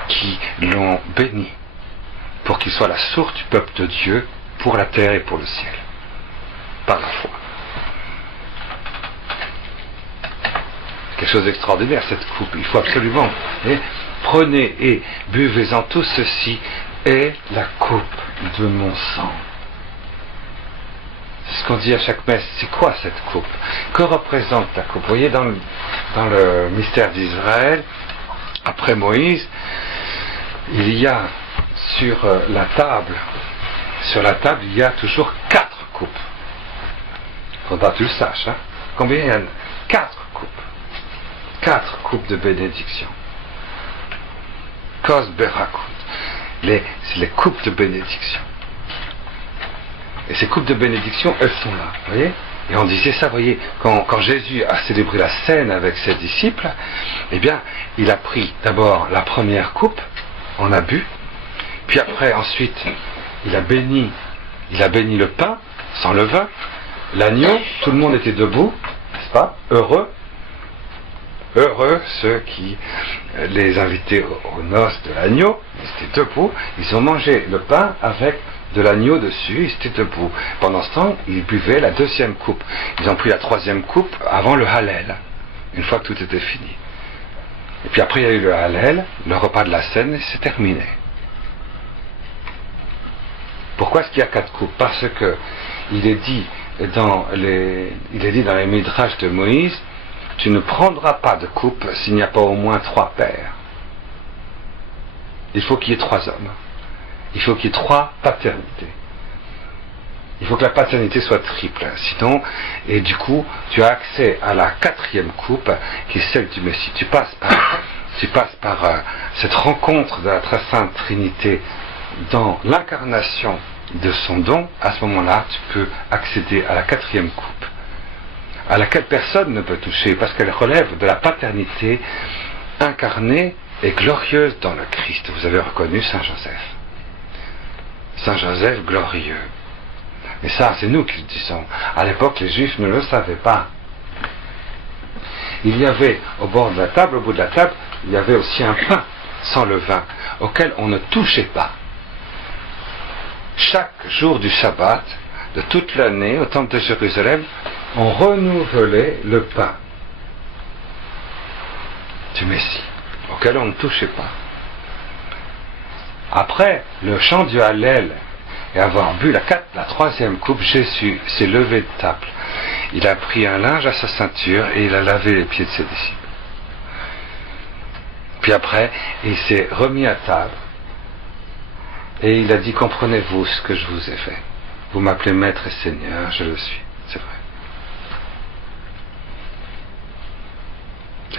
qui l'ont béni pour qu'il soit la source du peuple de Dieu pour la terre et pour le ciel, par la foi. Quelque chose d'extraordinaire cette coupe, il faut absolument, prenez et buvez-en tout, ceci est la coupe de mon sang. C'est ce qu'on dit à chaque messe. C'est quoi cette coupe? Que représente la coupe? Vous voyez, dans le mystère d'Israël, après Moïse, il y a sur la table, il y a toujours 4 coupes. Il faudra que tu le saches. Hein? Combien il y a? 4 coupes. 4 coupes de bénédiction. Kos Berakut. C'est les coupes de bénédiction. Et ces coupes de bénédiction, elles sont là, vous voyez? Et on disait ça, vous voyez, quand Jésus a célébré la scène avec ses disciples, eh bien, il a pris d'abord la première coupe, on a bu, puis après, ensuite, il a béni le pain, sans levain, l'agneau, tout le monde était debout, n'est-ce pas? Heureux ceux qui les invitaient aux noces de l'agneau, ils étaient debout, ils ont mangé le pain avec de l'agneau dessus, ils étaient debout. Pendant ce temps, ils buvaient la 2e coupe. Ils ont pris la 3e coupe avant le Hallel, une fois que tout était fini. Et puis après, il y a eu le Hallel, le repas de la scène, et c'est terminé. Pourquoi est-ce qu'il y a 4 coupes? Parce que il est dit dans les Midrash de Moïse, tu ne prendras pas de coupe s'il n'y a pas au moins 3 pères. Il faut qu'il y ait 3 hommes. Il faut qu'il y ait 3 paternités. Il faut que la paternité soit triple. Sinon, et du coup, tu as accès à la 4e coupe, qui est celle du Messie. Tu passes par cette rencontre de la très sainte Trinité dans l'incarnation de son don. À ce moment-là, tu peux accéder à la 4e coupe, à laquelle personne ne peut toucher, parce qu'elle relève de la paternité incarnée et glorieuse dans le Christ. Vous avez reconnu Saint Joseph. Saint Joseph glorieux. Mais ça, c'est nous qui le disons. À l'époque, les Juifs ne le savaient pas. Il y avait au bord de la table, au bout de la table, il y avait aussi un pain sans levain, auquel on ne touchait pas. Chaque jour du sabbat, de toute l'année, au temple de Jérusalem, on renouvelait le pain du Messie, auquel on ne touchait pas. Après le chant du Hallel et avoir bu la 3e coupe, Jésus s'est levé de table. Il a pris un linge à sa ceinture et il a lavé les pieds de ses disciples. Puis après, il s'est remis à table et il a dit: comprenez-vous ce que je vous ai fait? Vous m'appelez Maître et Seigneur, je le suis, c'est vrai.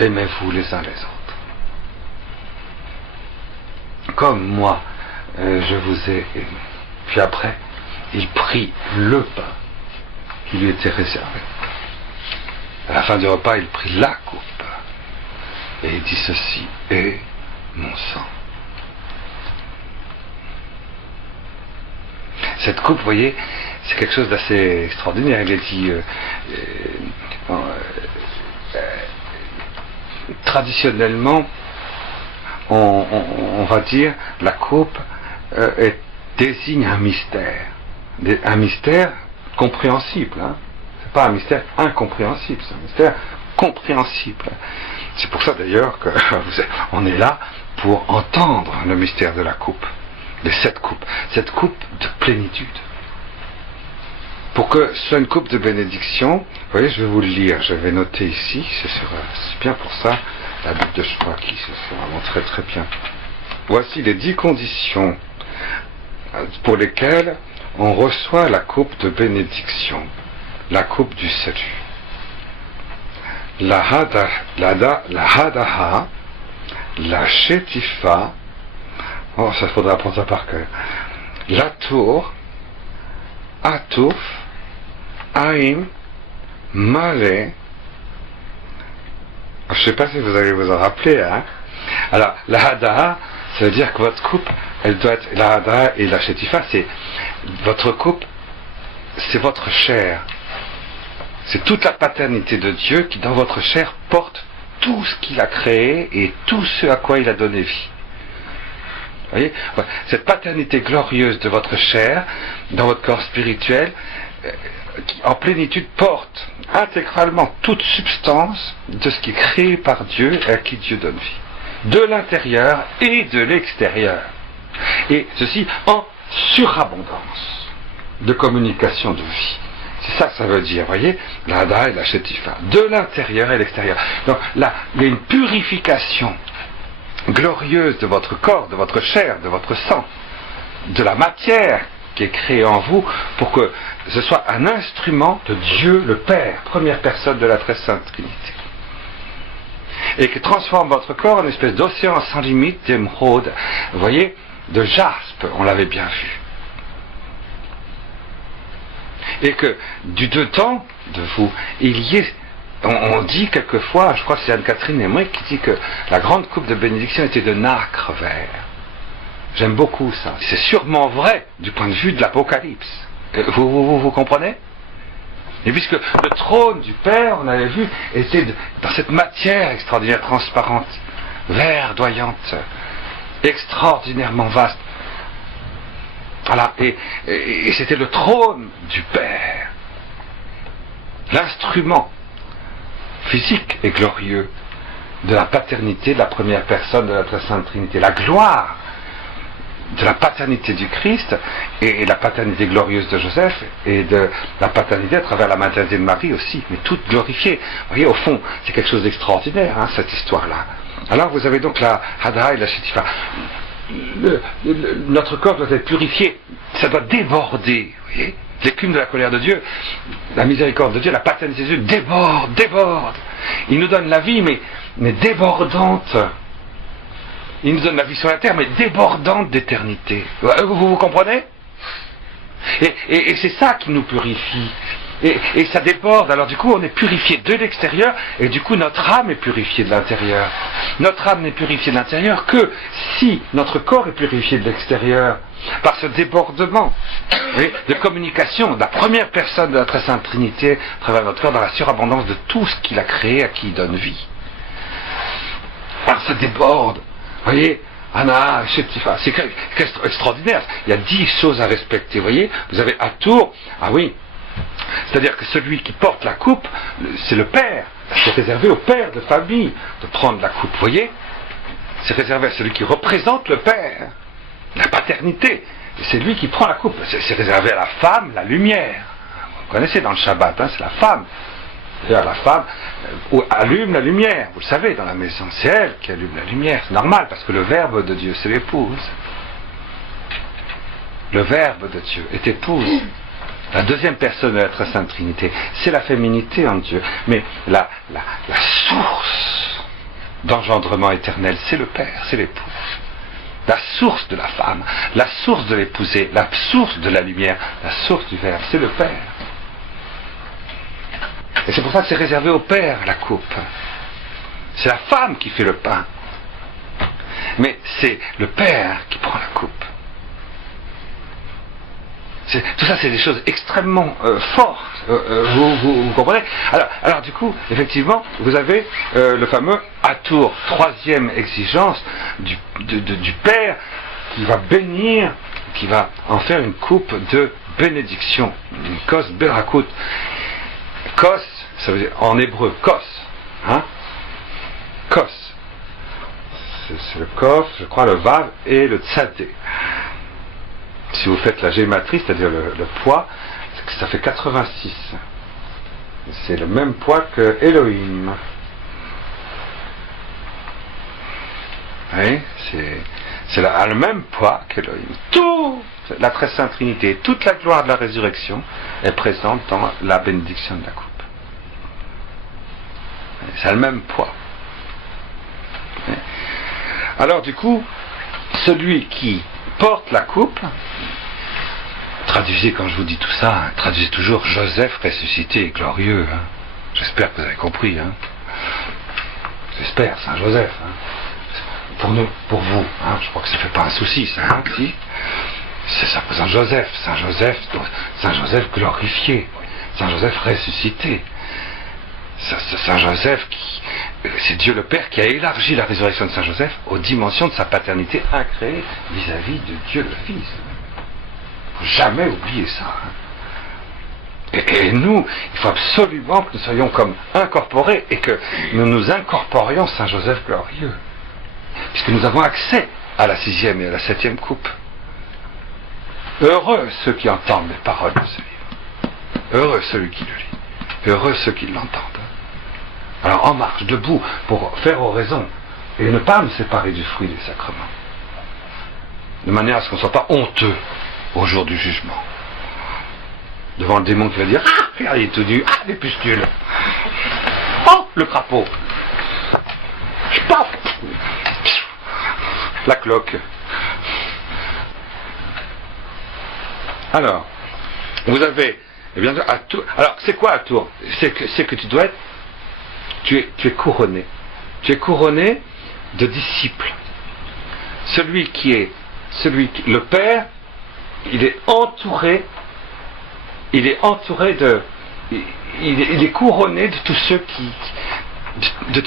Aimez-vous les uns les autres. Comme moi, je vous ai aimé. Puis après, il prit le pain qui lui était réservé. À la fin du repas, il prit la coupe et il dit: ceci est mon sang. Cette coupe, vous voyez, c'est quelque chose d'assez extraordinaire. Il est dit traditionnellement, on va dire, la coupe désigne un mystère compréhensible. Hein. C'est pas un mystère incompréhensible, c'est un mystère compréhensible. C'est pour ça d'ailleurs qu'on est là pour entendre le mystère de la coupe, de cette coupe de plénitude. Pour que ce soit une coupe de bénédiction, vous voyez, je vais vous le lire, je vais noter ici, c'est bien pour ça, la Bible de Choaki, c'est vraiment très très bien. Voici les 10 conditions pour lesquelles on reçoit la coupe de bénédiction, la coupe du salut. La hadaha, la shetifa, ça faudra apprendre ça par cœur, la tour, Atuf, Haïm, Malé. Je ne sais pas si vous allez vous en rappeler, hein. Alors, la Hadara, ça veut dire que votre coupe, elle doit être, la Hadara et la Shetifa, c'est votre coupe, c'est votre chair. C'est toute la paternité de Dieu qui, dans votre chair, porte tout ce qu'il a créé et tout ce à quoi il a donné vie. Vous voyez, cette paternité glorieuse de votre chair, dans votre corps spirituel, qui en plénitude porte intégralement toute substance de ce qui est créé par Dieu et à qui Dieu donne vie. De l'intérieur et de l'extérieur. Et ceci en surabondance de communication de vie. C'est ça que ça veut dire, voyez, la Hadara et la Shetifa. De l'intérieur et l'extérieur. Donc là, il y a une purification glorieuse de votre corps, de votre chair, de votre sang, de la matière qui est créée en vous, pour que ce soit un instrument de Dieu le Père, première personne de la très sainte Trinité. Et qui transforme votre corps en une espèce d'océan sans limite, d'émeraude, vous voyez, de jaspe, on l'avait bien vu. Et que du dedans de vous, il y ait, on dit quelquefois, je crois que c'est Anne-Catherine et moi qui dit que la grande coupe de bénédiction était de nacre vert. J'aime beaucoup ça. C'est sûrement vrai du point de vue de l'Apocalypse. Vous comprenez? Et puisque le trône du Père, on avait vu, était dans cette matière extraordinaire, transparente, verdoyante, extraordinairement vaste. Voilà, et c'était le trône du Père. L'instrument physique et glorieux de la paternité de la première personne de la très sainte Trinité. La gloire de la paternité du Christ et la paternité glorieuse de Joseph et de la paternité à travers la maternité de Marie aussi, mais toute glorifiée. Vous voyez, au fond, c'est quelque chose d'extraordinaire, hein, cette histoire-là. Alors vous avez donc la Hadara et la Shetifa. Notre corps doit être purifié, ça doit déborder, vous voyez, l'écume de la colère de Dieu, la miséricorde de Dieu, la paternité de Dieu déborde. Il nous donne la vie, mais débordante. Il nous donne la vie sur la terre, mais débordante d'éternité. Vous comprenez? Et c'est ça qui nous purifie. Et ça déborde. Alors du coup, on est purifié de l'extérieur, et du coup, notre âme est purifiée de l'intérieur. Notre âme n'est purifiée de l'intérieur que si notre corps est purifié de l'extérieur, par ce débordement de communication de la première personne de la très sainte Trinité à travers notre corps dans la surabondance de tout ce qu'il a créé, à qui il donne vie. Alors ça déborde. Vous voyez, Anna, Shetifa, c'est extraordinaire. Il y a 10 choses à respecter. Vous voyez, vous avez à tour, ah oui, c'est-à-dire que celui qui porte la coupe, c'est le père. C'est réservé au père de famille de prendre la coupe. Vous voyez, c'est réservé à celui qui représente le père, la paternité. C'est lui qui prend la coupe. C'est réservé à la femme, la lumière. Vous connaissez dans le Shabbat, hein, c'est la femme. D'ailleurs, la femme allume la lumière, vous le savez, dans la maison. C'est elle qui allume la lumière. C'est normal, parce que le Verbe de Dieu, c'est l'épouse. Le Verbe de Dieu est épouse. La deuxième personne de la très sainte Trinité, c'est la féminité en Dieu. Mais la source d'engendrement éternel, c'est le Père, c'est l'épouse. La source de la femme, la source de l'épousée, la source de la lumière, la source du Verbe, c'est le Père. Et c'est pour ça que c'est réservé au Père, la coupe. C'est la femme qui fait le pain. Mais c'est le Père qui prend la coupe. Tout ça, c'est des choses extrêmement fortes. Vous comprenez? Alors, du coup, effectivement, vous avez le fameux atour, troisième exigence du Père qui va bénir, qui va en faire une coupe de bénédiction. Une kos berakut. Kos, ça veut dire en hébreu, kos. Hein? Kos. C'est le kof, je crois, le vav et le tzadé. Si vous faites la gématrie, c'est-à-dire le poids, ça fait 86. C'est le même poids que Elohim. Oui, c'est le même poids qu'Elohim. Tout la très sainte Trinité, toute la gloire de la résurrection est présente dans la bénédiction de la coupe. C'est le même poids. Alors du coup, celui qui porte la coupe traduisez, quand je vous dis tout ça, hein, traduisez toujours Joseph ressuscité et glorieux. Hein. J'espère que vous avez compris. Hein. J'espère, Saint Joseph. Hein. Pour nous, pour vous, hein, je crois que ça ne fait pas un souci, ça, hein, si. Ça représente Joseph, Saint Joseph glorifié, Saint Joseph ressuscité. Saint Joseph, c'est Dieu le Père qui a élargi la résurrection de Saint Joseph aux dimensions de sa paternité incréée vis-à-vis de Dieu le Fils. Il ne faut jamais oublier ça. Hein. Et nous, il faut absolument que nous soyons comme incorporés et que nous nous incorporions Saint Joseph glorieux. Puisque nous avons accès à la 6e et à la 7e coupe. Heureux ceux qui entendent les paroles de ce livre. Heureux celui qui le lit. Heureux ceux qui l'entendent. Alors en marche, debout, pour faire oraison et ne pas nous séparer du fruit des sacrements. De manière à ce qu'on ne soit pas honteux au jour du jugement. Devant le démon qui va dire « Ah, regarde, il est tout nu. Ah, les pustules. Oh, le crapaud. Paf, la cloque. » Alors, vous avez, eh bien, à Tours. Alors, c'est quoi à Tours? C'est que tu dois être, tu es couronné. Tu es couronné de disciples. Le Père, il est entouré de, il est couronné de tous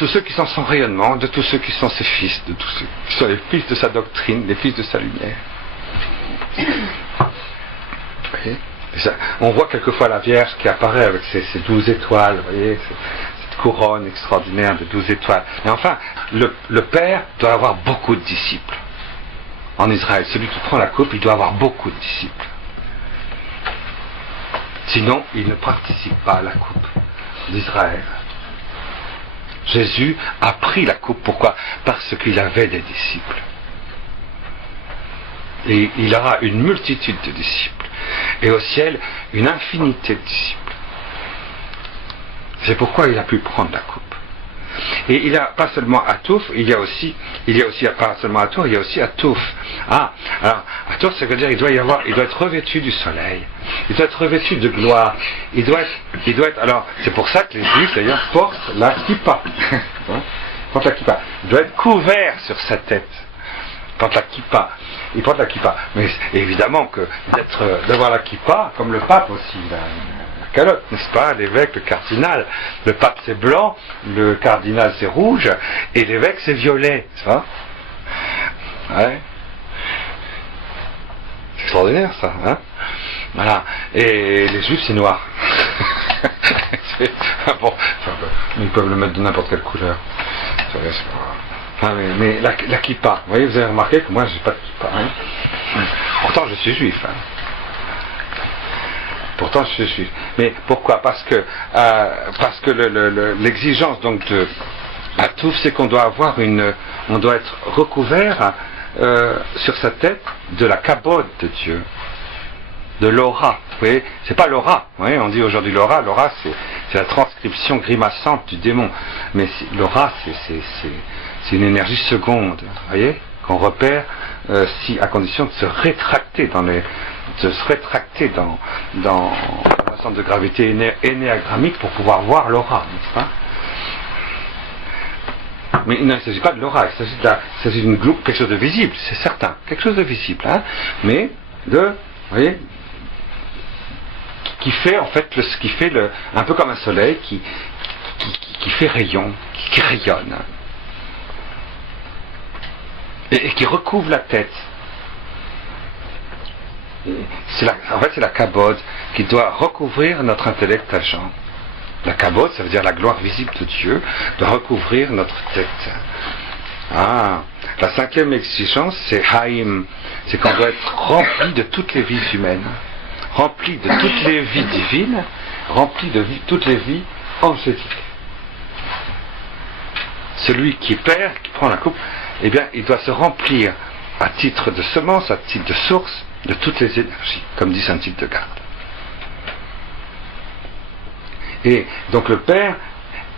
ceux qui sont son rayonnement, de tous ceux qui sont ses fils, de tous ceux qui sont les fils de sa doctrine, les fils de sa lumière. Ça, on voit quelquefois la Vierge qui apparaît avec ses 12 étoiles, vous voyez, cette couronne extraordinaire de 12 étoiles. Mais enfin, le Père doit avoir beaucoup de disciples. En Israël, celui qui prend la coupe, il doit avoir beaucoup de disciples. Sinon, il ne participe pas à la coupe d'Israël. Jésus a pris la coupe, pourquoi? Parce qu'il avait des disciples. Et il aura une multitude de disciples. Et au ciel, une infinité de disciples. C'est pourquoi il a pu prendre la coupe. Et il n'a pas seulement à Touf, il y a aussi pas seulement à Tours, il y a aussi à Touf. Ah, alors, à Touf, ça veut dire il doit être revêtu du soleil, il doit être revêtu de gloire, il doit être, alors, c'est pour ça que les Juifs, d'ailleurs, portent la kippa. Portent la kippa. Il doit être couvert sur sa tête. Il porte la kippa. Mais évidemment que d'avoir la kippa, comme le pape aussi, la calotte, n'est-ce pas? L'évêque, le cardinal. Le pape c'est blanc, le cardinal c'est rouge, et l'évêque c'est violet, c'est ça? Ouais. C'est extraordinaire ça, hein? Voilà. Et les juifs c'est noir. Bon, ils peuvent le mettre de n'importe quelle couleur. Ah, mais la kippa, vous voyez, vous avez remarqué que moi j'ai pas de kippa, hein? Pourtant je suis juif, hein? Pourtant je suis juif. Mais pourquoi? Parce que l'exigence donc de à Touf, c'est qu'on doit on doit être recouvert sur sa tête de la kabod de Dieu, de l'aura. Vous voyez, c'est pas l'aura. Vous voyez, on dit aujourd'hui l'aura c'est la transcription grimaçante du démon. Mais l'aura c'est une énergie seconde, vous voyez, qu'on repère à condition de se rétracter dans un centre de gravité énéagrammique pour pouvoir voir l'aura, n'est-ce pas? Mais il ne s'agit pas de l'aura, il s'agit d'une gloupe, quelque chose de visible, c'est certain, quelque chose de visible, hein, mais vous voyez, qui fait en fait ce qui fait un peu comme un soleil qui fait rayon, qui rayonne. Et qui recouvre la tête. En fait, c'est la kabod qui doit recouvrir notre intellect agent. La kabod, ça veut dire la gloire visible de Dieu, doit recouvrir notre tête. Ah, la 5e exigence, c'est haïm, c'est qu'on doit être rempli de toutes les vies humaines, rempli de toutes les vies divines, rempli de toutes les vies angéliques. Celui qui est père, qui prend la coupe, eh bien, il doit se remplir à titre de semence, à titre de source, de toutes les énergies, comme dit saint Hildegarde. Et donc le Père,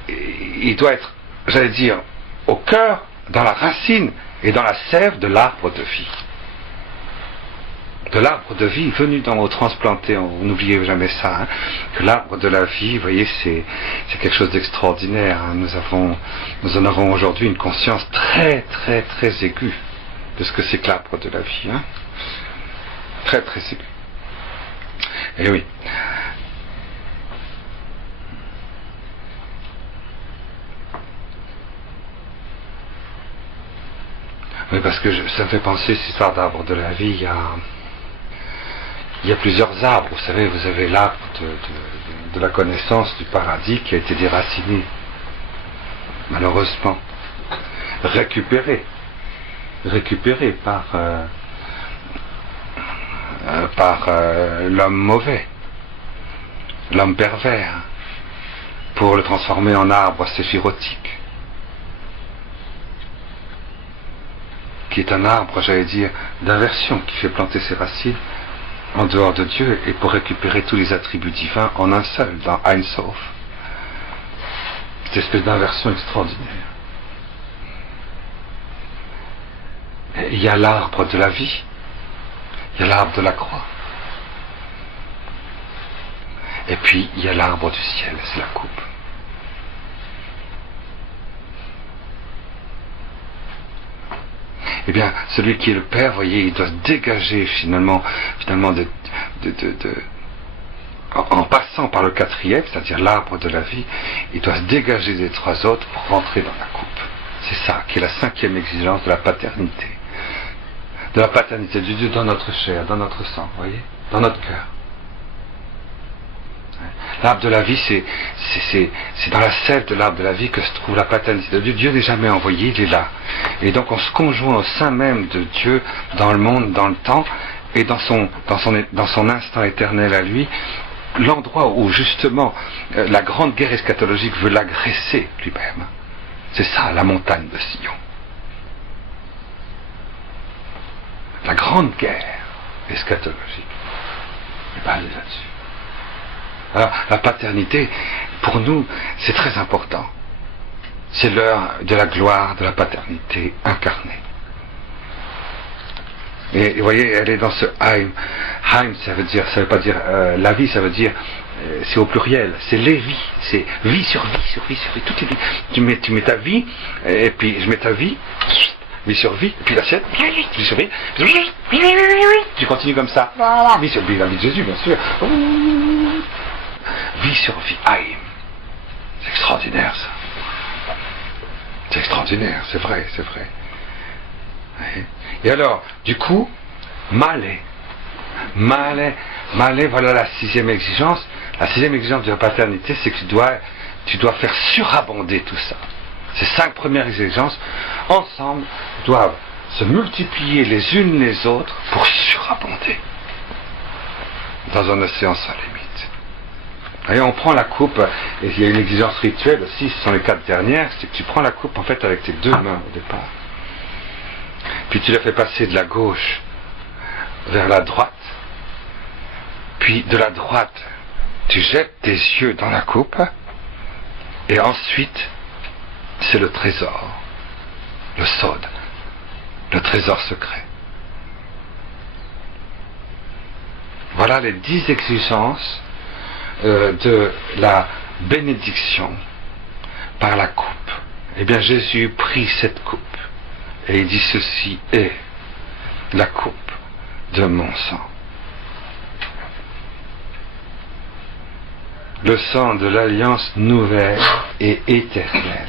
il doit être, j'allais dire, au cœur, dans la racine et dans la sève de l'arbre de vie. de l'arbre de vie venu dans vos transplantés. N'oubliez jamais ça, hein, que l'arbre de la vie, vous voyez, c'est quelque chose d'extraordinaire. Hein. Nous en avons aujourd'hui une conscience très très très aiguë de ce que c'est que l'arbre de la vie. Hein. Très très aiguë. Et oui. Oui, parce que ça me fait penser, cette histoire d'arbre de la vie, il y a plusieurs arbres. Vous savez, vous avez l'arbre de la connaissance du paradis qui a été déraciné, malheureusement, récupéré par l'homme mauvais, l'homme pervers, pour le transformer en arbre séphirotique, qui est un arbre, j'allais dire, d'inversion, qui fait planter ses racines en dehors de Dieu et pour récupérer tous les attributs divins en un seul, dans Ein Sof. Cette espèce d'inversion extraordinaire. Et il y a l'arbre de la vie, il y a l'arbre de la croix, et puis il y a l'arbre du ciel, c'est la coupe. Eh bien, celui qui est le Père, voyez, il doit se dégager finalement en passant par le quatrième, c'est-à-dire l'arbre de la vie, il doit se dégager des trois autres pour rentrer dans la coupe. C'est ça qui est la cinquième exigence de la paternité. De la paternité de Dieu dans notre chair, dans notre sang, voyez, dans notre cœur. L'arbre de la vie, c'est dans la sève de l'arbre de la vie que se trouve la paternité de Dieu. Dieu n'est jamais envoyé, il est là. Et donc on se conjoint au sein même de Dieu, dans le monde, dans le temps, et dans son instant éternel à lui, l'endroit où justement la grande guerre eschatologique veut l'agresser lui-même. C'est ça, la montagne de Sion. La grande guerre eschatologique est basée là-dessus. Alors, la paternité, pour nous, c'est très important. C'est l'heure de la gloire de la paternité incarnée. Et vous voyez, elle est dans ce Heim. Heim, ça veut pas dire la vie, ça veut dire, c'est au pluriel, c'est les vies, c'est vie sur vie, sur vie, sur vie, toutes les vies. Tu mets ta vie, et puis je mets ta vie, vie sur vie, et puis la sienne, vie sur vie, tu continues comme ça, vie sur vie, la vie de Jésus, bien sûr. Vie sur vie, Haïm. C'est extraordinaire ça. C'est extraordinaire, c'est vrai, c'est vrai. Et alors, du coup, Malé, voilà la sixième exigence. La sixième exigence de la paternité, c'est que tu dois faire surabonder tout ça. Ces 5 premières exigences, ensemble, doivent se multiplier les unes les autres pour surabonder dans un océan sans limite. Et on prend la coupe, et il y a une exigence rituelle aussi, ce sont les 4 dernières, c'est que tu prends la coupe en fait avec tes 2 mains au départ. Puis tu la fais passer de la gauche vers la droite, puis de la droite, tu jettes tes yeux dans la coupe, et ensuite, c'est le trésor, le sod, le trésor secret. Voilà les 10 exigences de la bénédiction par la coupe. Eh bien, Jésus prit cette coupe et il dit: ceci est la coupe de mon sang. Le sang de l'alliance nouvelle et éternelle.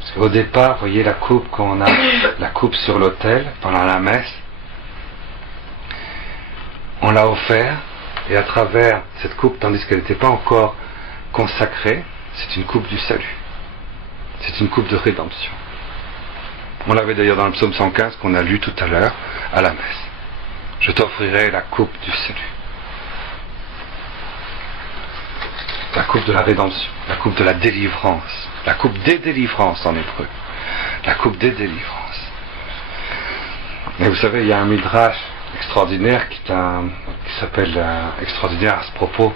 Parce qu'au départ, vous voyez la coupe, quand on a la coupe sur l'autel pendant la messe, on l'a offert. Et à travers cette coupe, tandis qu'elle n'était pas encore consacrée, c'est une coupe du salut. C'est une coupe de rédemption. On l'avait d'ailleurs dans le psaume 115 qu'on a lu tout à l'heure à la messe. Je t'offrirai la coupe du salut. La coupe de la rédemption, la coupe de la délivrance, la coupe des délivrances en hébreu. La coupe des délivrances. Et vous savez, il y a un midrash extraordinaire qui s'appelle extraordinaire à ce propos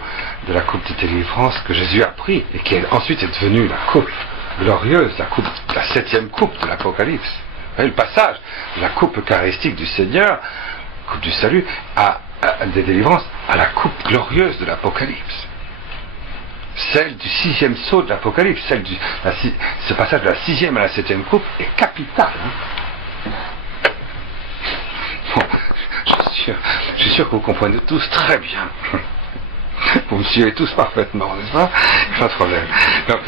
de la coupe de délivrance que Jésus a pris et qui ensuite est devenue la coupe glorieuse, la 7e coupe de l'Apocalypse. Vous voyez le passage de la coupe eucharistique du Seigneur coupe du salut, des délivrances, à la coupe glorieuse de l'Apocalypse. Celle du 6e sceau de l'Apocalypse, ce passage de la 6e à la 7e coupe est capital. Bon, je suis sûr que vous comprenez tous très bien. Vous me suivez tous parfaitement, n'est-ce pas? Pas de problème. Donc,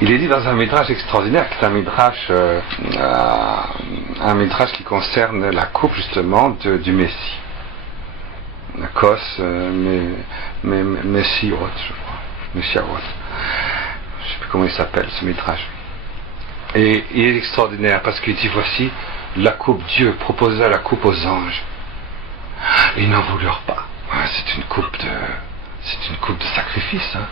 il est dit dans un midrash extraordinaire, qui est un midrash qui concerne la coupe justement du Messie. La Kos, Messiot, je crois. Messiot. Je ne sais plus comment il s'appelle ce midrash. Et il est extraordinaire parce qu'il dit voici la coupe, Dieu proposa la coupe aux anges. Ils n'en voulurent pas. C'est une coupe de sacrifice. Hein.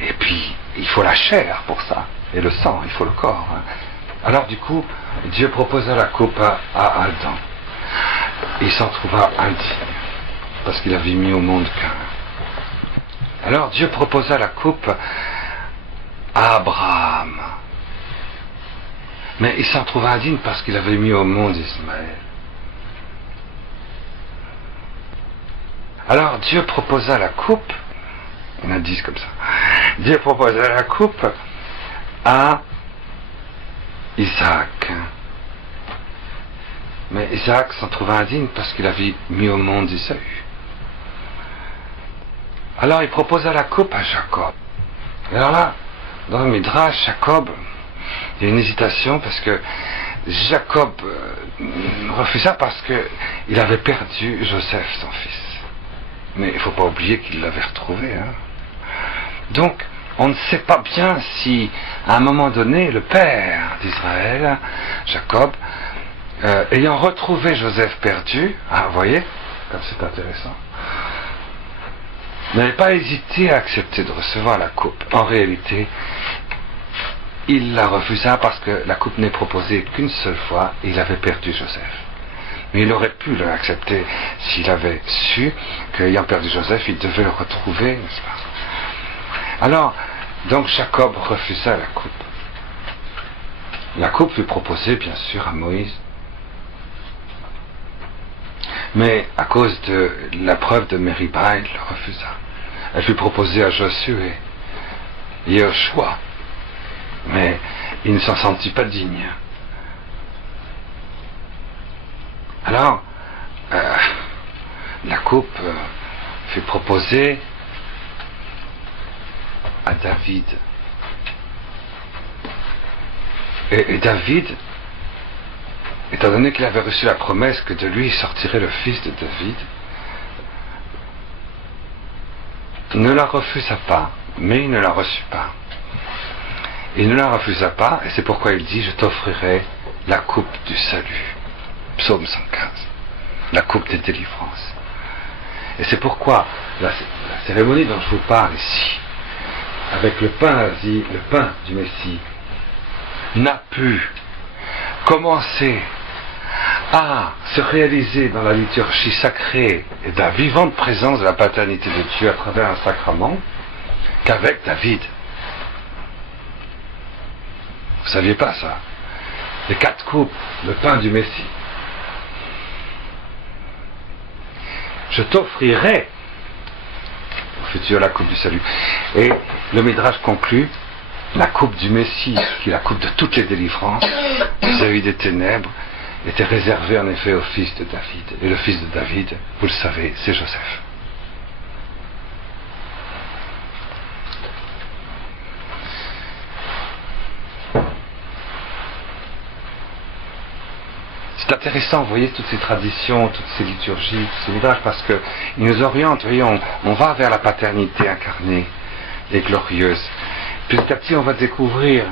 Et puis, il faut la chair pour ça. Et le sang, il faut le corps. Hein. Alors du coup, Dieu proposa la coupe à Adam. Il s'en trouva indigne. Parce qu'il avait mis au monde qu'un. Alors Dieu proposa la coupe à Abraham. Mais il s'en trouva indigne parce qu'il avait mis au monde Ismaël. Alors Dieu proposa la coupe, on a 10 comme ça, Dieu proposa la coupe à Isaac. Mais Isaac s'en trouva indigne parce qu'il avait mis au monde Isaü. Alors il proposa la coupe à Jacob. Et alors là, dans le Midrash, Jacob, il y a une hésitation parce que Jacob refusa parce qu'il avait perdu Joseph, son fils. Mais il ne faut pas oublier qu'il l'avait retrouvé. Hein. Donc, on ne sait pas bien si, à un moment donné, le père d'Israël, Jacob, ayant retrouvé Joseph perdu, vous voyez, comme c'est intéressant, n'avait pas hésité à accepter de recevoir la coupe. En réalité, il la refusa parce que la coupe n'est proposée qu'une seule fois et il avait perdu Joseph. Mais il aurait pu l'accepter s'il avait su qu'ayant perdu Joseph, il devait le retrouver, n'est-ce pas? Alors, donc Jacob refusa la coupe. La coupe fut proposée, bien sûr, à Moïse. Mais à cause de la preuve de Mériba, il le refusa. Elle fut proposée à Josué et Joshua, mais il ne s'en sentit pas digne. Alors, la coupe fut proposée à David. Et David, étant donné qu'il avait reçu la promesse que de lui sortirait le fils de David, ne la refusa pas, mais il ne la reçut pas. Il ne la refusa pas, et c'est pourquoi il dit, je t'offrirai la coupe du salut. Psaume 115. La coupe des délivrances. Et c'est pourquoi la cérémonie dont je vous parle ici, avec le pain du Messie, n'a pu commencer à se réaliser dans la liturgie sacrée et de la vivante présence de la paternité de Dieu à travers un sacrement qu'avec David. Vous ne saviez pas ça? Les 4 coupes, le pain du Messie. Je t'offrirai au futur la coupe du salut. Et le Midrash conclut, la coupe du Messie, qui est la coupe de toutes les délivrances, vis-à-vis des ténèbres, était réservée en effet au fils de David. Et le fils de David, vous le savez, c'est Joseph. C'est intéressant, vous voyez, toutes ces traditions, toutes ces liturgies, tous ces midrash, parce qu'ils nous orientent, vous voyez, on va vers la paternité incarnée et glorieuse. Petit à petit, on va découvrir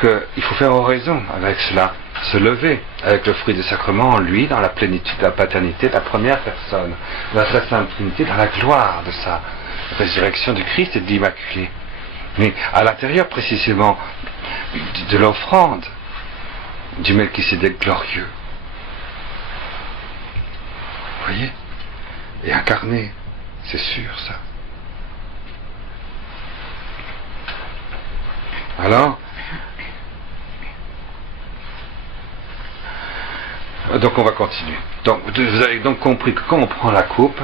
qu'il faut faire oraison avec cela, se lever avec le fruit du sacrement en lui, dans la plénitude de la paternité, la première personne, de la très sainte Trinité, dans la gloire de sa résurrection du Christ et de l'Immaculée. Mais à l'intérieur précisément de l'offrande, du Melchisédek glorieux. Vous voyez? Et incarné. C'est sûr, ça. Alors, donc on va continuer. Donc, vous avez donc compris que quand on prend la coupe,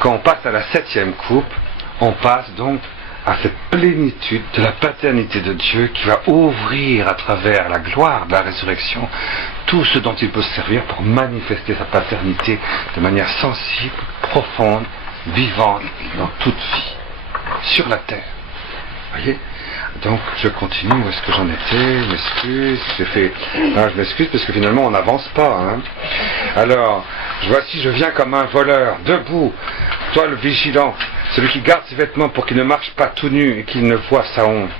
quand on passe à la 7e coupe, on passe donc à cette plénitude de la paternité de Dieu qui va ouvrir à travers la gloire de la résurrection tout ce dont il peut se servir pour manifester sa paternité de manière sensible, profonde, vivante dans toute vie, sur la terre. Voyez ? Donc je continue, où est-ce que j'en étais? Je m'excuse, je m'excuse parce que finalement on n'avance pas. Hein. Alors, voici je viens comme un voleur, debout, toi le vigilant, celui qui garde ses vêtements pour qu'il ne marche pas tout nu et qu'il ne voit sa honte.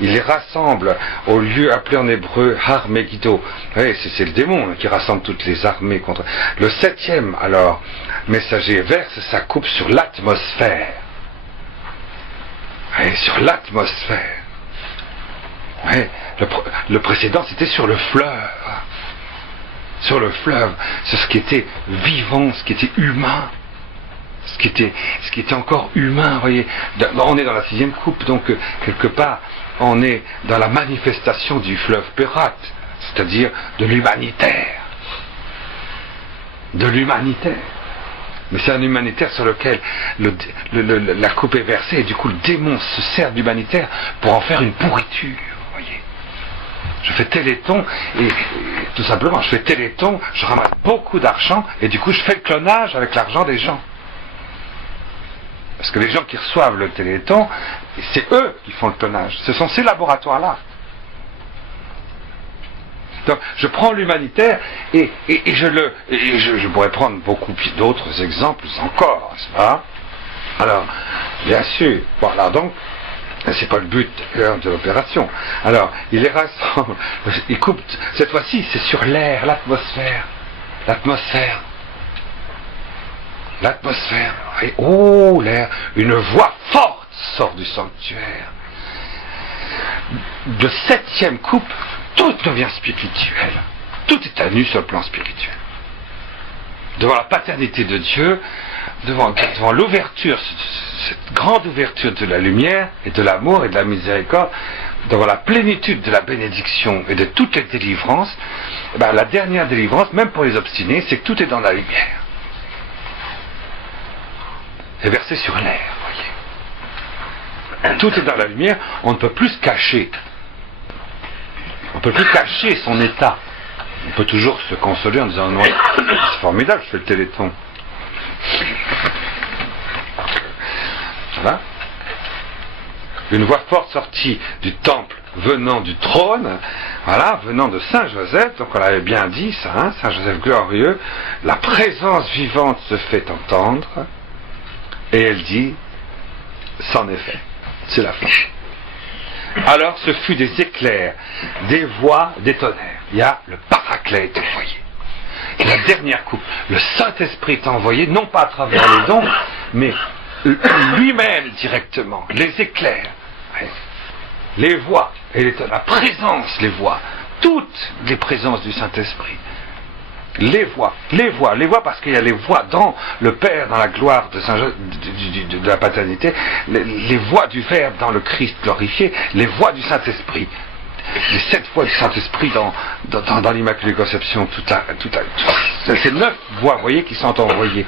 Il les rassemble au lieu appelé en hébreu Har Megiddo. Oui, c'est le démon qui rassemble toutes les armées contre. Le 7e, alors, messager verse sa coupe sur l'atmosphère. Oui, sur l'atmosphère. Oui, le précédent c'était sur le fleuve. Sur le fleuve, c'est ce qui était vivant, ce qui était humain. Ce qui était encore humain, vous voyez. On est dans la 6e coupe, donc quelque part, on est dans la manifestation du fleuve Pérat, c'est-à-dire de l'humanitaire. De l'humanitaire. Mais c'est un humanitaire sur lequel la coupe est versée, et du coup le démon se sert d'humanitaire pour en faire une pourriture, vous voyez. Je fais téléthon, et tout simplement, je fais téléthon, je ramasse beaucoup d'argent, et du coup je fais le clonage avec l'argent des gens. Parce que les gens qui reçoivent le téléthon, c'est eux qui font le clonage. Ce sont ces laboratoires-là. Donc, je prends l'humanitaire et je pourrais prendre beaucoup d'autres exemples encore, n'est-ce pas? Alors, bien sûr, bon, alors donc, c'est pas le but de l'opération. Alors, il les rassemble, il coupe, cette fois-ci, c'est sur l'air, l'atmosphère. L'atmosphère, et oh l'air, une voix forte sort du sanctuaire. De 7e coupe, tout devient spirituel. Tout est à nu sur le plan spirituel. Devant la paternité de Dieu, devant l'ouverture, cette grande ouverture de la lumière et de l'amour et de la miséricorde, devant la plénitude de la bénédiction et de toutes les délivrances, la dernière délivrance, même pour les obstinés, c'est que tout est dans la lumière. C'est versé sur l'air, voyez. Tout est dans la lumière, on ne peut plus se cacher. On ne peut plus cacher son état. On peut toujours se consoler en disant non, c'est formidable, je fais le téléthon. Voilà. Une voix forte sortie du temple, venant du trône, voilà, venant de Saint Joseph, donc on l'avait bien dit ça, hein, Saint Joseph glorieux, la présence vivante se fait entendre. Et elle dit, c'en est fait, c'est la fin. Alors ce fut des éclairs, des voix, des tonnerres. Il y a le Paraclète envoyé. Et la dernière coupe, le Saint-Esprit est envoyé, non pas à travers les dons, mais lui-même directement, les éclairs, les voix, et la présence, les voix, toutes les présences du Saint-Esprit. Les voix parce qu'il y a les voix dans le Père, dans la gloire de, de la paternité, les voix du Verbe dans le Christ glorifié, les voix du Saint-Esprit, les 7 voix du Saint-Esprit dans l'Immaculée Conception, c'est 9 voix, vous voyez, qui sont envoyées.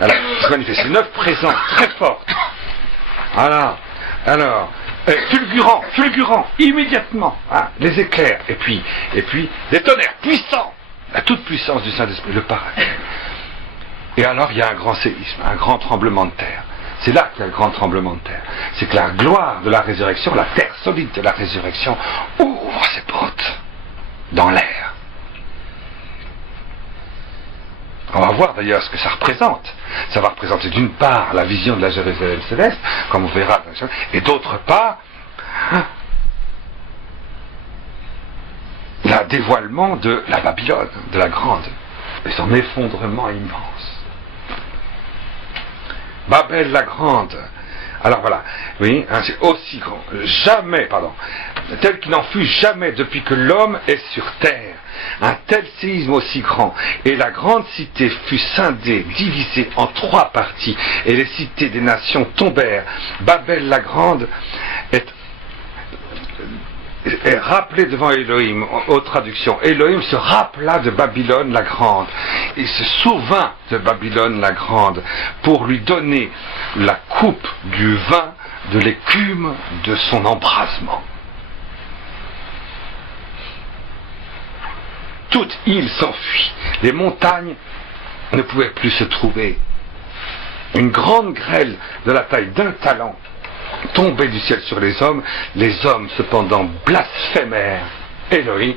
Alors, c'est magnifique, c'est 9 présences très fortes. Voilà. Alors, fulgurant, immédiatement, hein, les éclairs, et puis des tonnerres puissants. La toute puissance du Saint-Esprit, le paradis. Et alors il y a un grand séisme, un grand tremblement de terre. C'est là qu'il y a le grand tremblement de terre. C'est que la gloire de la résurrection, la terre solide de la résurrection, ouvre ses portes dans l'air. On va voir d'ailleurs ce que ça représente. Ça va représenter d'une part la vision de la Jérusalem céleste, comme on verra, et d'autre part, le dévoilement de la Babylone, de la grande, et son effondrement immense. Babel la grande Alors voilà, oui, hein, c'est aussi grand, jamais, pardon, tel qu'il n'en fut jamais depuis que l'homme est sur terre. Un tel séisme aussi grand, et la grande cité fut scindée, divisée en 3 parties, et les cités des nations tombèrent. Babel la grande est rappelée devant Elohim, aux traductions. Elohim se rappela de Babylone la grande. Il se souvint de Babylone la grande pour lui donner la coupe du vin de l'écume de son embrasement. Toute île s'enfuit. Les montagnes ne pouvaient plus se trouver. Une grande grêle de la taille d'un talent tombait du ciel sur les hommes cependant blasphémèrent Elohim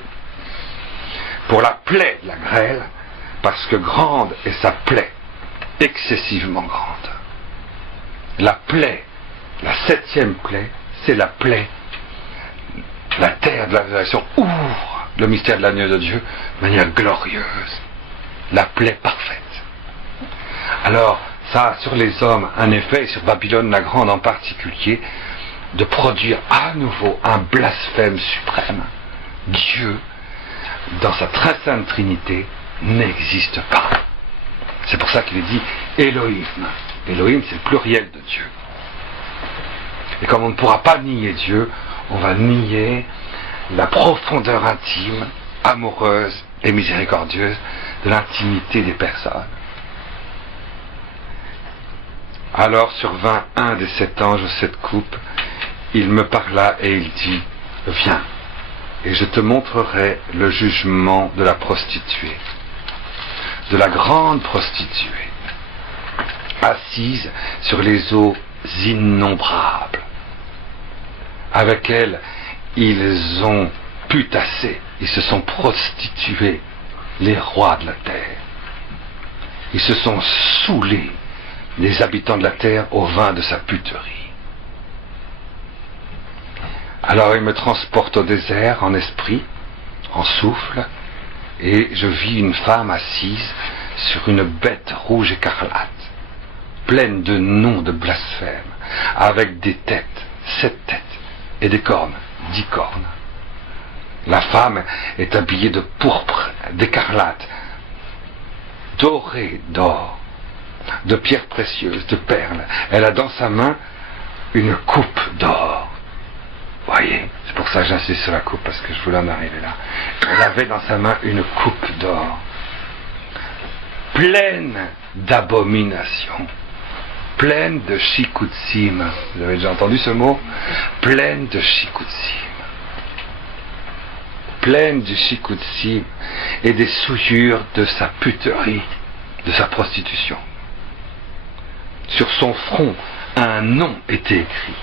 pour la plaie de la grêle, parce que grande est sa plaie, excessivement grande. La plaie, la 7e plaie, c'est la plaie. La terre de la révélation ouvre le mystère de l'agneau de Dieu de manière glorieuse. La plaie parfaite. Alors, ça a sur les hommes un effet, et sur Babylone la grande en particulier, de produire à nouveau un blasphème suprême. Dieu, dans sa très sainte Trinité, n'existe pas. C'est pour ça qu'il est dit Elohim. Elohim, c'est le pluriel de Dieu. Et comme on ne pourra pas nier Dieu, on va nier la profondeur intime, amoureuse et miséricordieuse de l'intimité des personnes. Alors survint un des 7 anges aux 7 coupes, il me parla et il dit, viens, et je te montrerai le jugement de la prostituée, de la grande prostituée, assise sur les eaux innombrables. Avec elle, ils ont putassé, ils se sont prostitués, les rois de la terre. Ils se sont saoulés, les habitants de la terre, au vin de sa puterie. Alors il me transporte au désert, en esprit, en souffle, et je vis une femme assise sur une bête rouge écarlate, pleine de noms de blasphème, avec des têtes, 7 têtes, et des cornes, 10 cornes. La femme est habillée de pourpre, d'écarlate, dorée d'or, de pierres précieuses, de perles. Elle a dans sa main une coupe d'or. Voyez, c'est pour ça que j'insiste sur la coupe, parce que je voulais en arriver là. Elle avait dans sa main une coupe d'or, pleine d'abominations, pleine de shikutsim. Vous avez déjà entendu ce mot? Pleine de shikutsim. Pleine de shikutsim et des souillures de sa puterie, de sa prostitution. Sur son front, un nom était écrit,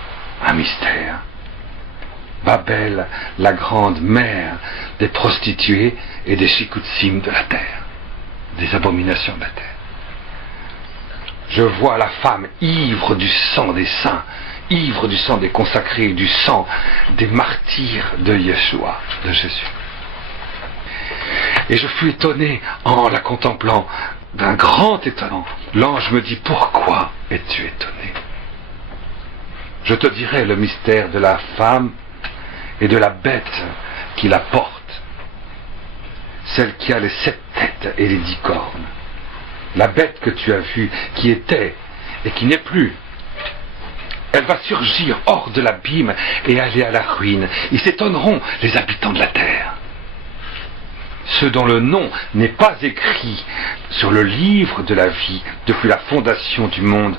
un mystère. Babel, la grande mère des prostituées et des shikutsim de la terre, des abominations de la terre. Je vois la femme ivre du sang des saints, ivre du sang des consacrés, du sang des martyrs de Yeshua, de Jésus. Et je fus étonné en la contemplant, d'un grand étonnement. L'ange me dit, pourquoi es-tu étonné? Je te dirai le mystère de la femme et de la bête qui la porte, celle qui a les 7 têtes et les 10 cornes. La bête que tu as vue, qui était et qui n'est plus, elle va surgir hors de l'abîme et aller à la ruine. Ils s'étonneront, les habitants de la terre. Ceux dont le nom n'est pas écrit sur le livre de la vie depuis la fondation du monde,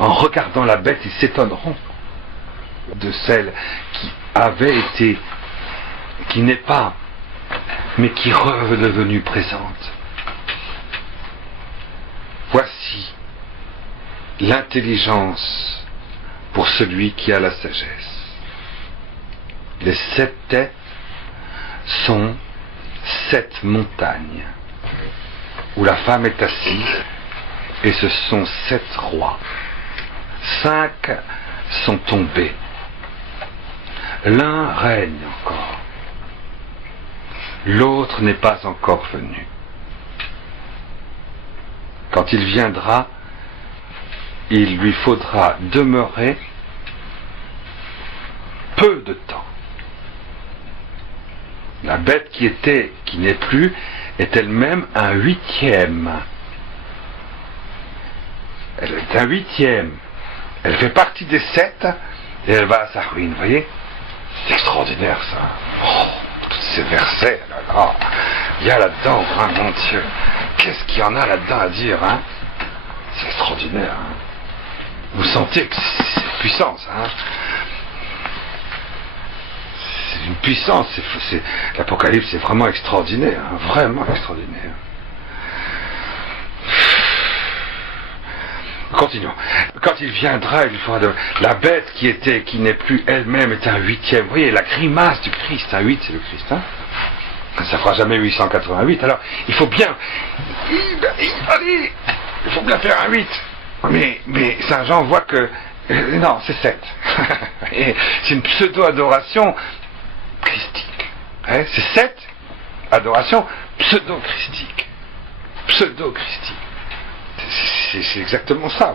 en regardant la bête, ils s'étonneront de celle qui avait été, qui n'est pas, mais qui est redevenue présente. Voici l'intelligence pour celui qui a la sagesse. Les 7 têtes sont 7 montagnes où la femme est assise, et ce sont 7 rois. 5 sont tombés. L'un règne encore. L'autre n'est pas encore venu. Quand il viendra, il lui faudra demeurer peu de temps. La bête qui était, qui n'est plus, est elle-même un huitième. Elle est un huitième. Elle fait partie des 7 et elle va à sa ruine, vous voyez? C'est extraordinaire ça. Oh, tous ces versets, là, là. Il y a là-dedans, hein, mon Dieu. Qu'est-ce qu'il y en a là-dedans à dire, hein? C'est extraordinaire. Hein? Vous sentez que c'est une puissance, hein? C'est une puissance. L'Apocalypse, c'est vraiment extraordinaire, hein? Vraiment extraordinaire. Continuons. Quand il viendra, il faudra la bête qui était, qui n'est plus elle-même, est un huitième. Vous voyez, la grimace du Christ, un 8, c'est le Christ, hein? Ça fera jamais 888. Alors, il faut bien, allez, il faut bien faire un 8. Mais Saint Jean voit que, non, c'est 7. C'est une pseudo-adoration christique. Hein? C'est 7 adoration pseudo-christique. Pseudo-christique. C'est exactement ça.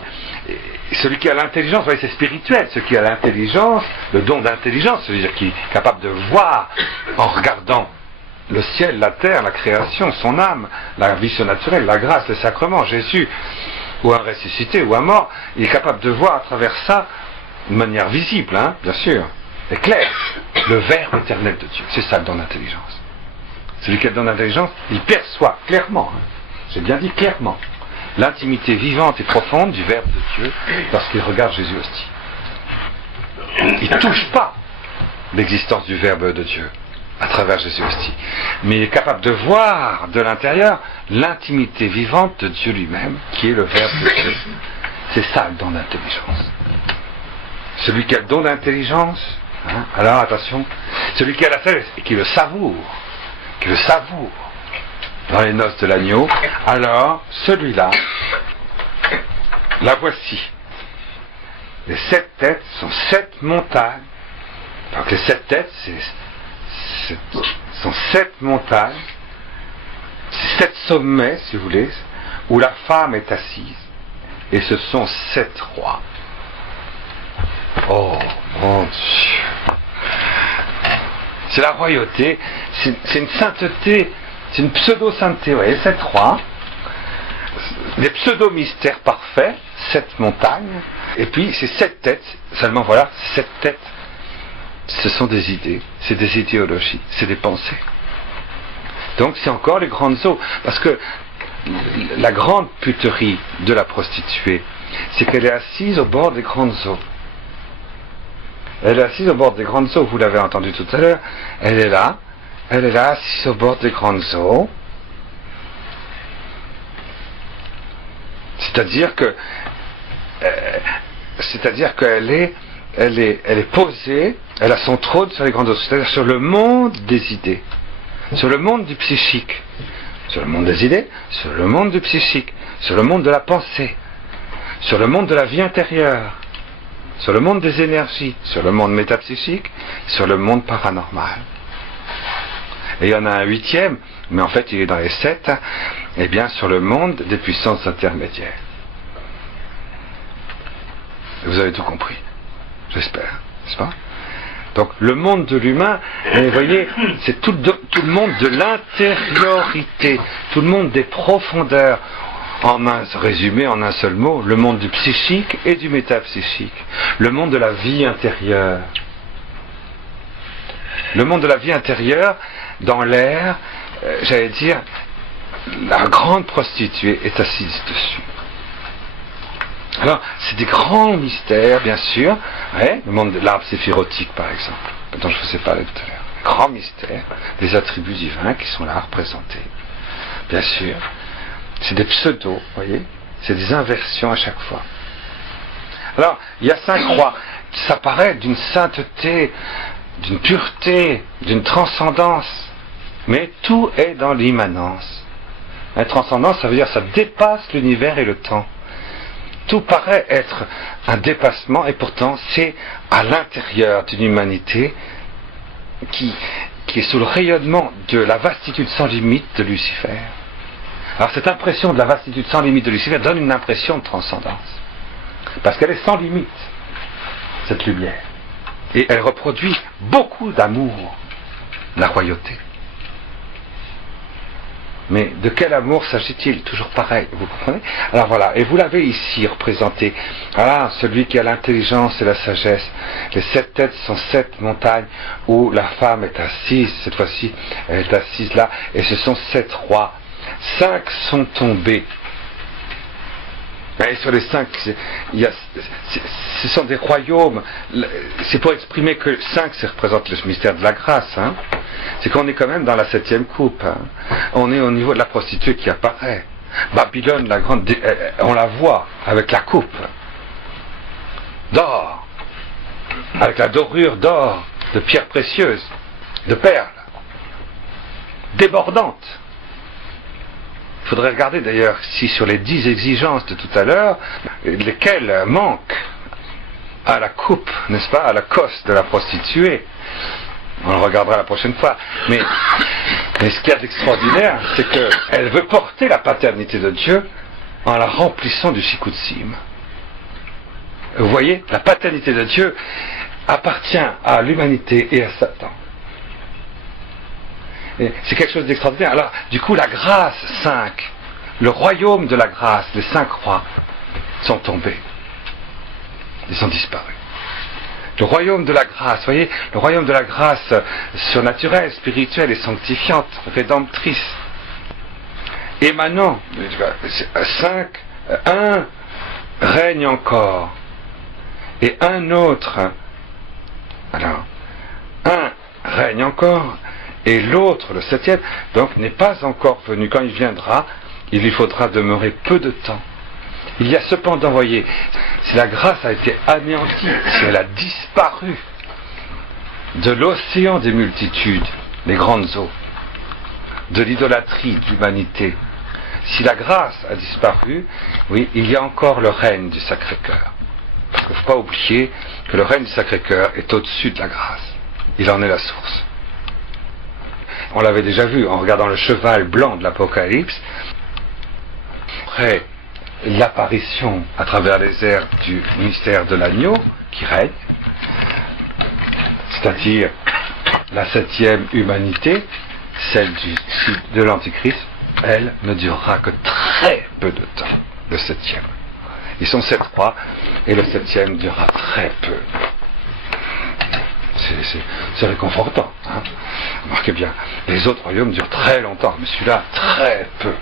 Et celui qui a l'intelligence, vous voyez, c'est spirituel. Celui qui a l'intelligence, le don d'intelligence, c'est-à-dire qui est capable de voir en regardant le ciel, la terre, la création, son âme, la vie surnaturelle, la grâce, le sacrement, Jésus, ou un ressuscité, ou un mort, il est capable de voir à travers ça, de manière visible, hein, bien sûr, et claire, le Verbe éternel de Dieu. C'est ça le don d'intelligence. Celui qui a le don d'intelligence, il perçoit clairement, hein, j'ai bien dit clairement, l'intimité vivante et profonde du Verbe de Dieu lorsqu'il regarde Jésus hostie. Il ne touche pas l'existence du Verbe de Dieu à travers Jésus hostie, mais il est capable de voir de l'intérieur l'intimité vivante de Dieu lui-même, qui est le Verbe de Dieu. C'est ça le don d'intelligence. Celui qui a le don d'intelligence, hein, alors attention, celui qui a la sagesse et qui le savoure dans les noces de l'agneau, alors celui-là, la voici. Les 7 têtes sont 7 montagnes. Donc les 7 têtes, sont 7 montagnes, c'est 7 sommets, si vous voulez, où la femme est assise. Et ce sont 7 rois. Oh mon Dieu! C'est la royauté, c'est une sainteté. C'est une pseudo-sainteté, vous voyez, 7 rois, des pseudo-mystères parfaits, 7 montagnes, et puis c'est 7 têtes, seulement voilà, 7 têtes, ce sont des idées, c'est des idéologies, c'est des pensées. Donc c'est encore les grandes eaux, parce que la grande puterie de la prostituée, c'est qu'elle est assise au bord des grandes eaux. Elle est assise au bord des grandes eaux, vous l'avez entendu tout à l'heure, elle est là, assise au bord des grandes eaux. C'est-à-dire qu'elle est posée, elle a son trône sur les grandes eaux, c'est-à-dire sur le monde des idées, sur le monde du psychique, sur le monde des idées, sur le monde du psychique, sur le monde de la pensée, sur le monde de la vie intérieure, sur le monde des énergies, sur le monde métapsychique, sur le monde paranormal. Et il y en a un 8e, mais en fait il est dans les 7, et bien sur le monde des puissances intermédiaires. Vous avez tout compris, j'espère, n'est-ce pas? Donc le monde de l'humain, vous voyez, c'est tout le monde de l'intériorité, tout le monde des profondeurs, résumé en un seul mot, le monde du psychique et du métapsychique, le monde de la vie intérieure. Le monde de la vie intérieure, dans l'air, j'allais dire, la grande prostituée est assise dessus. Alors, c'est des grands mystères, bien sûr, ouais, le monde de l'arbre séphirotique, par exemple, dont je vous ai parlé tout à l'heure. Grands mystères, des attributs divins qui sont là représentés. Bien sûr, c'est des pseudos, vous voyez, c'est des inversions à chaque fois. Alors, il y a 5 rois, ça paraît d'une sainteté, d'une pureté, d'une transcendance, mais tout est dans l'immanence. La transcendance, ça veut dire que ça dépasse l'univers et le temps. Tout paraît être un dépassement, et pourtant c'est à l'intérieur d'une humanité qui est sous le rayonnement de la vastitude sans limite de Lucifer. Alors cette impression de la vastitude sans limite de Lucifer donne une impression de transcendance, parce qu'elle est sans limite, cette lumière. Et elle reproduit beaucoup d'amour, la royauté. Mais de quel amour s'agit-il? Toujours pareil, vous comprenez? Alors voilà, et vous l'avez ici représenté. Voilà, celui qui a l'intelligence et la sagesse. Les 7 têtes sont 7 montagnes où la femme est assise. Cette fois-ci, elle est assise là. Et ce sont 7 rois. 5 sont tombés. Et sur les 5, ce sont des royaumes. C'est pour exprimer que 5, ça représente le mystère de la grâce. Hein. C'est qu'on est quand même dans la 7e coupe. Hein. On est au niveau de la prostituée qui apparaît. Babylone, la grande, on la voit avec la coupe d'or, avec la dorure d'or, de pierres précieuses, de perles, débordante. Il faudrait regarder d'ailleurs si sur les 10 exigences de tout à l'heure, lesquelles manquent à la coupe, n'est-ce pas, à la cosse de la prostituée. On le regardera la prochaine fois. Mais ce qu'il y a d'extraordinaire, c'est qu'elle veut porter la paternité de Dieu en la remplissant du Shikutsim. Vous voyez, la paternité de Dieu appartient à l'humanité et à Satan. Et c'est quelque chose d'extraordinaire. Alors, du coup, la grâce 5, le royaume de la grâce, les 5 rois, sont tombés. Ils ont disparu. Le royaume de la grâce, vous voyez, le royaume de la grâce surnaturelle, spirituelle et sanctifiante, rédemptrice, émanant, 5, un règne encore, et un autre, alors, un règne encore, et l'autre, le 7e, donc n'est pas encore venu. Quand il viendra, il lui faudra demeurer peu de temps. Il y a cependant, voyez, si la grâce a été anéantie, si elle a disparu de l'océan des multitudes, les grandes eaux, de l'idolâtrie de l'humanité, si la grâce a disparu, oui, il y a encore le règne du Sacré-Cœur. Parce qu'il ne faut pas oublier que le règne du Sacré-Cœur est au-dessus de la grâce. Il en est la source. On l'avait déjà vu en regardant le cheval blanc de l'Apocalypse. Après l'apparition à travers les airs du mystère de l'agneau qui règne, c'est-à-dire la 7e humanité, celle de l'Antichrist, elle ne durera que très peu de temps, le 7e. Ils sont 7 rois et le 7e durera très peu. C'est réconfortant. Hein. Remarquez bien, les autres royaumes durent très longtemps, mais celui-là, très peu.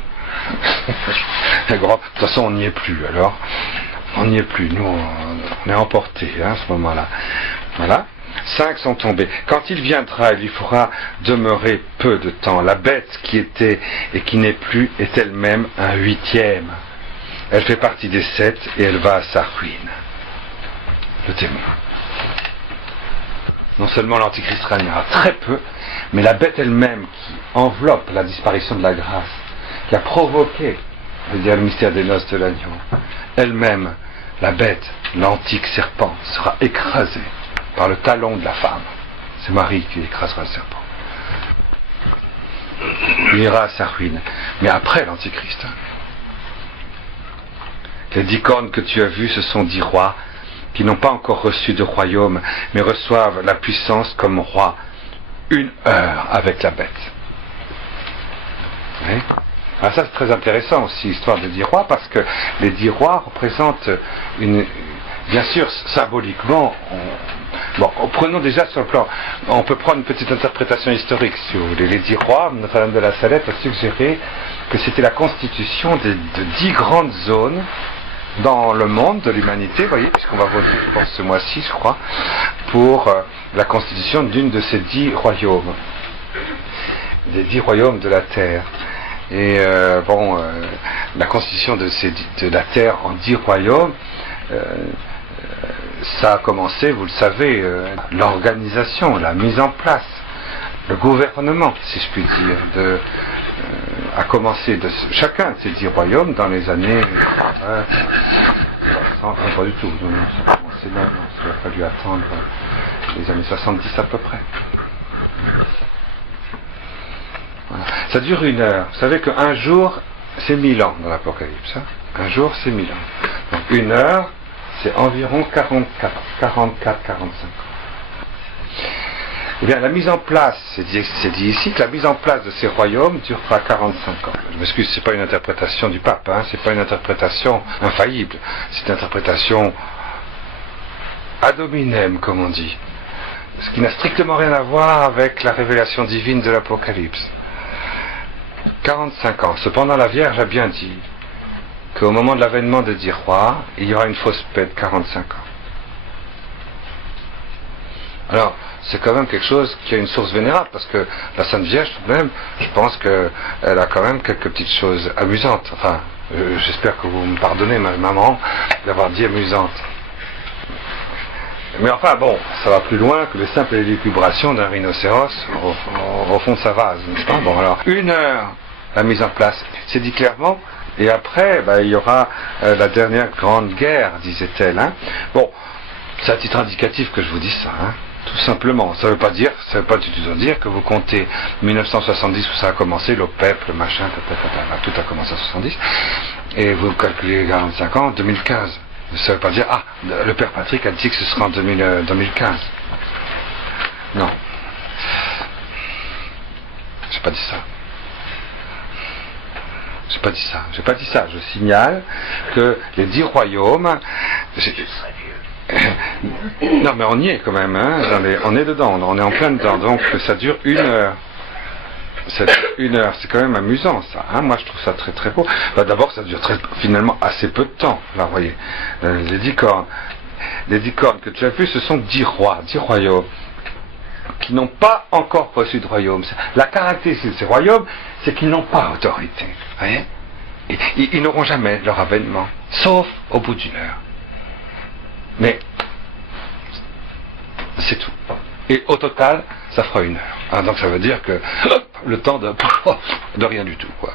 De toute façon, on n'y est plus, alors. On n'y est plus. Nous, on est emportés hein, à ce moment-là. Voilà. 5 sont tombés. Quand il viendra, il lui fera demeurer peu de temps. La bête qui était et qui n'est plus est elle-même un 8e. Elle fait partie des 7 et elle va à sa ruine. Le démon. Non seulement l'Antichrist régnera très peu, mais la bête elle-même qui enveloppe la disparition de la grâce, qui a provoqué le mystère des noces de l'agneau, elle-même, la bête, l'antique serpent, sera écrasée par le talon de la femme. C'est Marie qui écrasera le serpent. Il ira à sa ruine. Mais après l'Antichrist, les 10 cornes que tu as vues, ce sont 10 rois qui n'ont pas encore reçu de royaume, mais reçoivent la puissance comme roi, 1 heure avec la bête. Oui. Alors ça c'est très intéressant aussi, l'histoire des 10 rois, parce que les 10 rois représentent bien sûr, symboliquement, prenons déjà sur le plan, on peut prendre une petite interprétation historique, si vous voulez. Les 10 rois, Notre-Dame de la Salette a suggéré que c'était la constitution de 10 grandes zones dans le monde de l'humanité, vous voyez, puisqu'on va voter, je pense, ce mois-ci, je crois, pour la constitution d'une de ces 10 royaumes, des 10 royaumes de la terre. Et la constitution de la terre en 10 royaumes, ça a commencé, vous le savez, l'organisation, la mise en place, le gouvernement, si je puis dire, a commencé de chacun de ces 10 royaumes dans les années pas du tout, ça a commencé là, il a fallu attendre les années 70 à peu près. Voilà. Ça dure 1 heure. Vous savez qu'un jour c'est 1000 ans dans l'Apocalypse. Hein. Un jour c'est 1000 ans. Donc 1 heure c'est environ 44-45 ans. Eh bien, la mise en place, c'est dit ici que la mise en place de ces royaumes durera 45 ans. Je m'excuse, c'est pas une interprétation du pape, hein, c'est pas une interprétation infaillible, c'est une interprétation ad hominem, comme on dit. Ce qui n'a strictement rien à voir avec la révélation divine de l'Apocalypse. 45 ans. Cependant, la Vierge a bien dit qu'au moment de l'avènement des 10 rois, il y aura une fausse paix de 45 ans. Alors, c'est quand même quelque chose qui a une source vénérable, parce que la Sainte Vierge, tout de même, je pense qu'elle a quand même quelques petites choses amusantes. Enfin, j'espère que vous me pardonnez, ma maman, d'avoir dit amusante. Mais enfin, bon, ça va plus loin que les simples élucubrations d'un rhinocéros au fond de sa vase, n'est-ce pas? Bon, alors, 1 heure, la mise en place, c'est dit clairement, et après, il y aura la dernière grande guerre, disait-elle. Hein. Bon, c'est à titre indicatif que je vous dis ça, hein. Tout simplement. Ça veut pas du tout dire que vous comptez 1970 où ça a commencé, l'OPEP, le machin, tout a commencé en 70, et vous calculez 45 ans, 2015. Ça veut pas dire, le Père Patrick a dit que ce sera en 2015. Non. J'ai pas dit ça. J'ai pas dit ça. Je signale que les 10 royaumes... Non, mais on y est quand même, hein, on est dedans, on est en plein dedans, donc ça dure 1 heure. Ça dure 1 heure, c'est quand même amusant ça, hein. Moi je trouve ça très très beau. D'abord ça dure finalement assez peu de temps, là vous voyez. Les 10 cornes que tu as vues, ce sont 10 rois, 10 royaumes, qui n'ont pas encore reçu de royaume. La caractéristique de ces royaumes, c'est qu'ils n'ont pas autorité, vous voyez. Ils n'auront jamais leur avènement, sauf au bout d'1 heure. Mais c'est tout. Et au total, ça fera 1 heure. Ah, donc ça veut dire que le temps de rien du tout, quoi.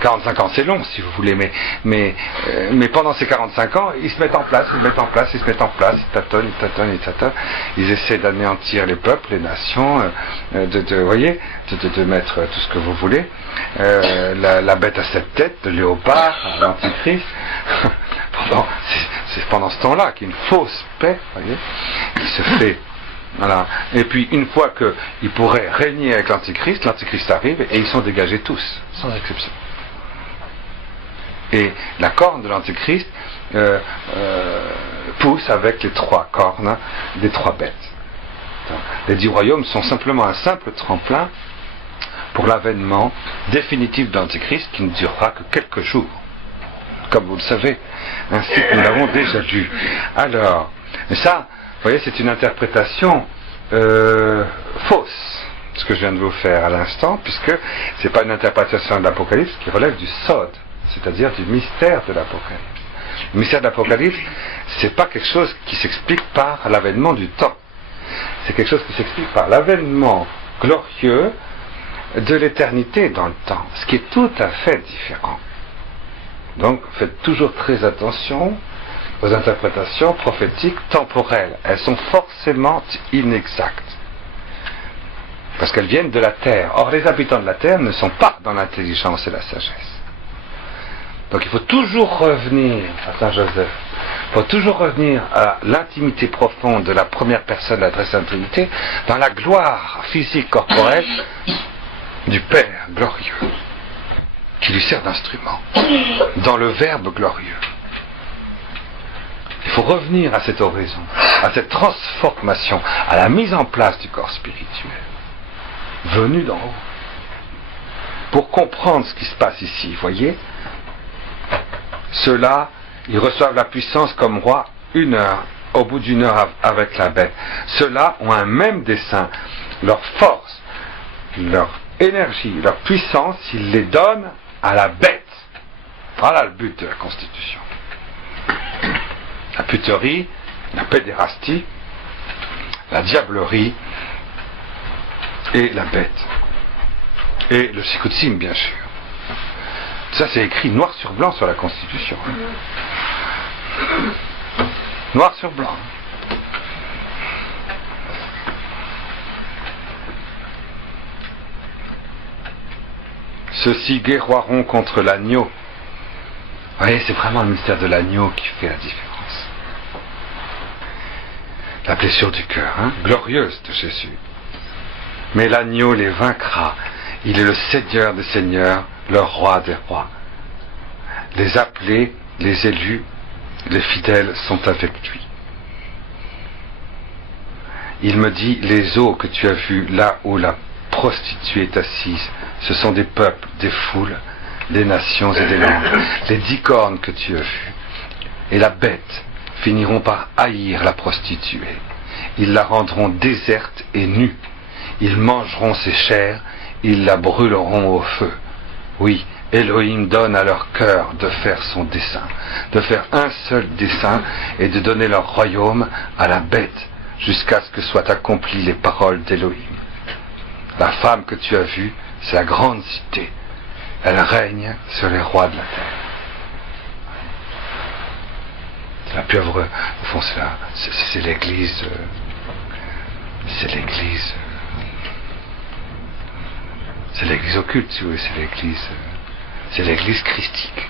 45 ans, c'est long, si vous voulez, mais pendant ces 45 ans, ils se mettent en place, ils tâtonnent. Ils essaient d'anéantir les peuples, les nations, de mettre tout ce que vous voulez. La bête à 7 têtes, le léopard, l'antichrist. C'est pendant ce temps-là qu'il y a une fausse paix, voyez, qui se fait. Voilà. Et puis une fois qu'ils pourraient régner avec l'antichrist arrive et ils sont dégagés tous, sans exception. Et la corne de l'antichrist pousse avec les 3 cornes des 3 bêtes. Donc, les 10 royaumes sont simplement un simple tremplin pour l'avènement définitif de l'antichrist qui ne durera que quelques jours, comme vous le savez, ainsi que nous l'avons déjà lu. Alors, ça, vous voyez, c'est une interprétation fausse, ce que je viens de vous faire à l'instant, puisque c'est pas une interprétation de l'Apocalypse qui relève du Sod, c'est-à-dire du mystère de l'Apocalypse. Le mystère de l'Apocalypse, c'est pas quelque chose qui s'explique par l'avènement du temps. C'est quelque chose qui s'explique par l'avènement glorieux de l'éternité dans le temps, ce qui est tout à fait différent. Donc, faites toujours très attention aux interprétations prophétiques temporelles. Elles sont forcément inexactes. Parce qu'elles viennent de la terre. Or, les habitants de la terre ne sont pas dans l'intelligence et la sagesse. Donc, il faut toujours revenir à Saint Joseph. Il faut toujours revenir à l'intimité profonde de la première personne de la Très Sainte Trinité, dans la gloire physique corporelle du Père glorieux, qui lui sert d'instrument, dans le Verbe glorieux. Il faut revenir à cette oraison, à cette transformation, à la mise en place du corps spirituel, venu d'en haut. Pour comprendre ce qui se passe ici, vous voyez, ceux-là, ils reçoivent la puissance comme roi 1 heure, au bout d'1 heure avec la bête. Ceux-là ont un même dessein, leur force, leur énergie, leur puissance, ils les donnent à la bête. Voilà le but de la Constitution. La puterie, la pédérastie, la diablerie et la bête. Et le Sikutsim, bien sûr. Ça, c'est écrit noir sur blanc sur la Constitution. Noir sur blanc. Ceux-ci guerroieront contre l'agneau. Vous voyez, c'est vraiment le mystère de l'agneau qui fait la différence. La blessure du cœur, hein, glorieuse de Jésus. Mais l'agneau les vaincra. Il est le Seigneur des seigneurs, le roi des rois. Les appelés, les élus, les fidèles sont avec lui. Il me dit, les eaux que tu as vues là où la prostituée est assise, ce sont des peuples, des foules, des nations et des langues. Les 10 cornes que tu as vues et la bête finiront par haïr la prostituée. Ils la rendront déserte et nue. Ils mangeront ses chairs, ils la brûleront au feu. Oui, Elohim donne à leur cœur de faire son dessein, de faire un seul dessein et de donner leur royaume à la bête jusqu'à ce que soient accomplies les paroles d'Elohim. La femme que tu as vue, c'est la grande cité. Elle règne sur les rois de la terre. La pieuvre, au fond, c'est l'église. C'est l'église. C'est l'église occulte, si vous voulez, c'est l'église christique.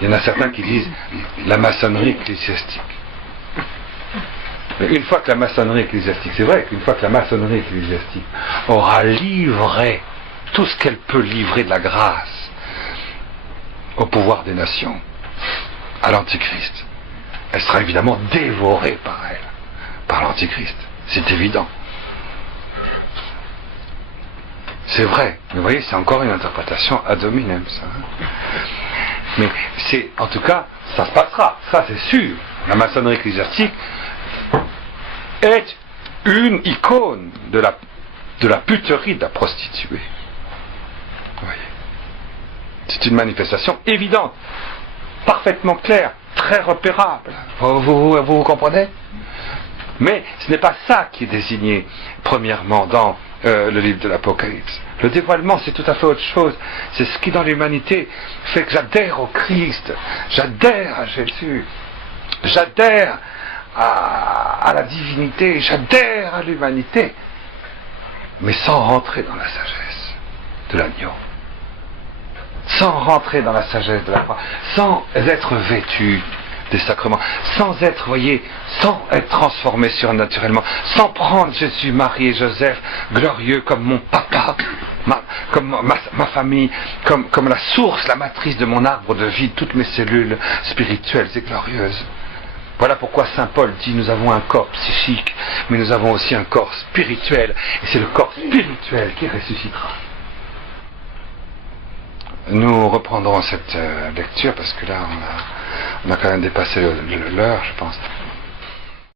Il y en a certains qui disent la maçonnerie ecclésiastique. Mais une fois que la maçonnerie ecclésiastique, c'est vrai qu'une fois que la maçonnerie ecclésiastique aura livré tout ce qu'elle peut livrer de la grâce au pouvoir des nations, à l'Antichrist, elle sera évidemment dévorée par l'Antichrist. C'est évident. C'est vrai, mais vous voyez, c'est encore une interprétation ad hominem, ça. Mais c'est, en tout cas, ça se passera, ça c'est sûr. La maçonnerie ecclésiastique est une icône de la puterie de la prostituée. Vous voyez. C'est une manifestation évidente, parfaitement claire, très repérable. Vous comprenez? Mais ce n'est pas ça qui est désigné, premièrement, dans le livre de l'Apocalypse. Le dévoilement, c'est tout à fait autre chose. C'est ce qui, dans l'humanité, fait que j'adhère au Christ, j'adhère à Jésus, j'adhère à la divinité, j'adhère à l'humanité, mais sans rentrer dans la sagesse de l'agneau, sans rentrer dans la sagesse de la foi, sans être vêtu des sacrements, sans être, voyez, sans être transformé surnaturellement, sans prendre Jésus, Marie et Joseph glorieux comme mon papa, comme ma famille, comme la source, la matrice de mon arbre de vie, toutes mes cellules spirituelles et glorieuses. Voilà pourquoi saint Paul dit nous avons un corps psychique, mais nous avons aussi un corps spirituel, et c'est le corps spirituel qui ressuscitera. Nous reprendrons cette lecture parce que là on a quand même dépassé l'heure, je pense.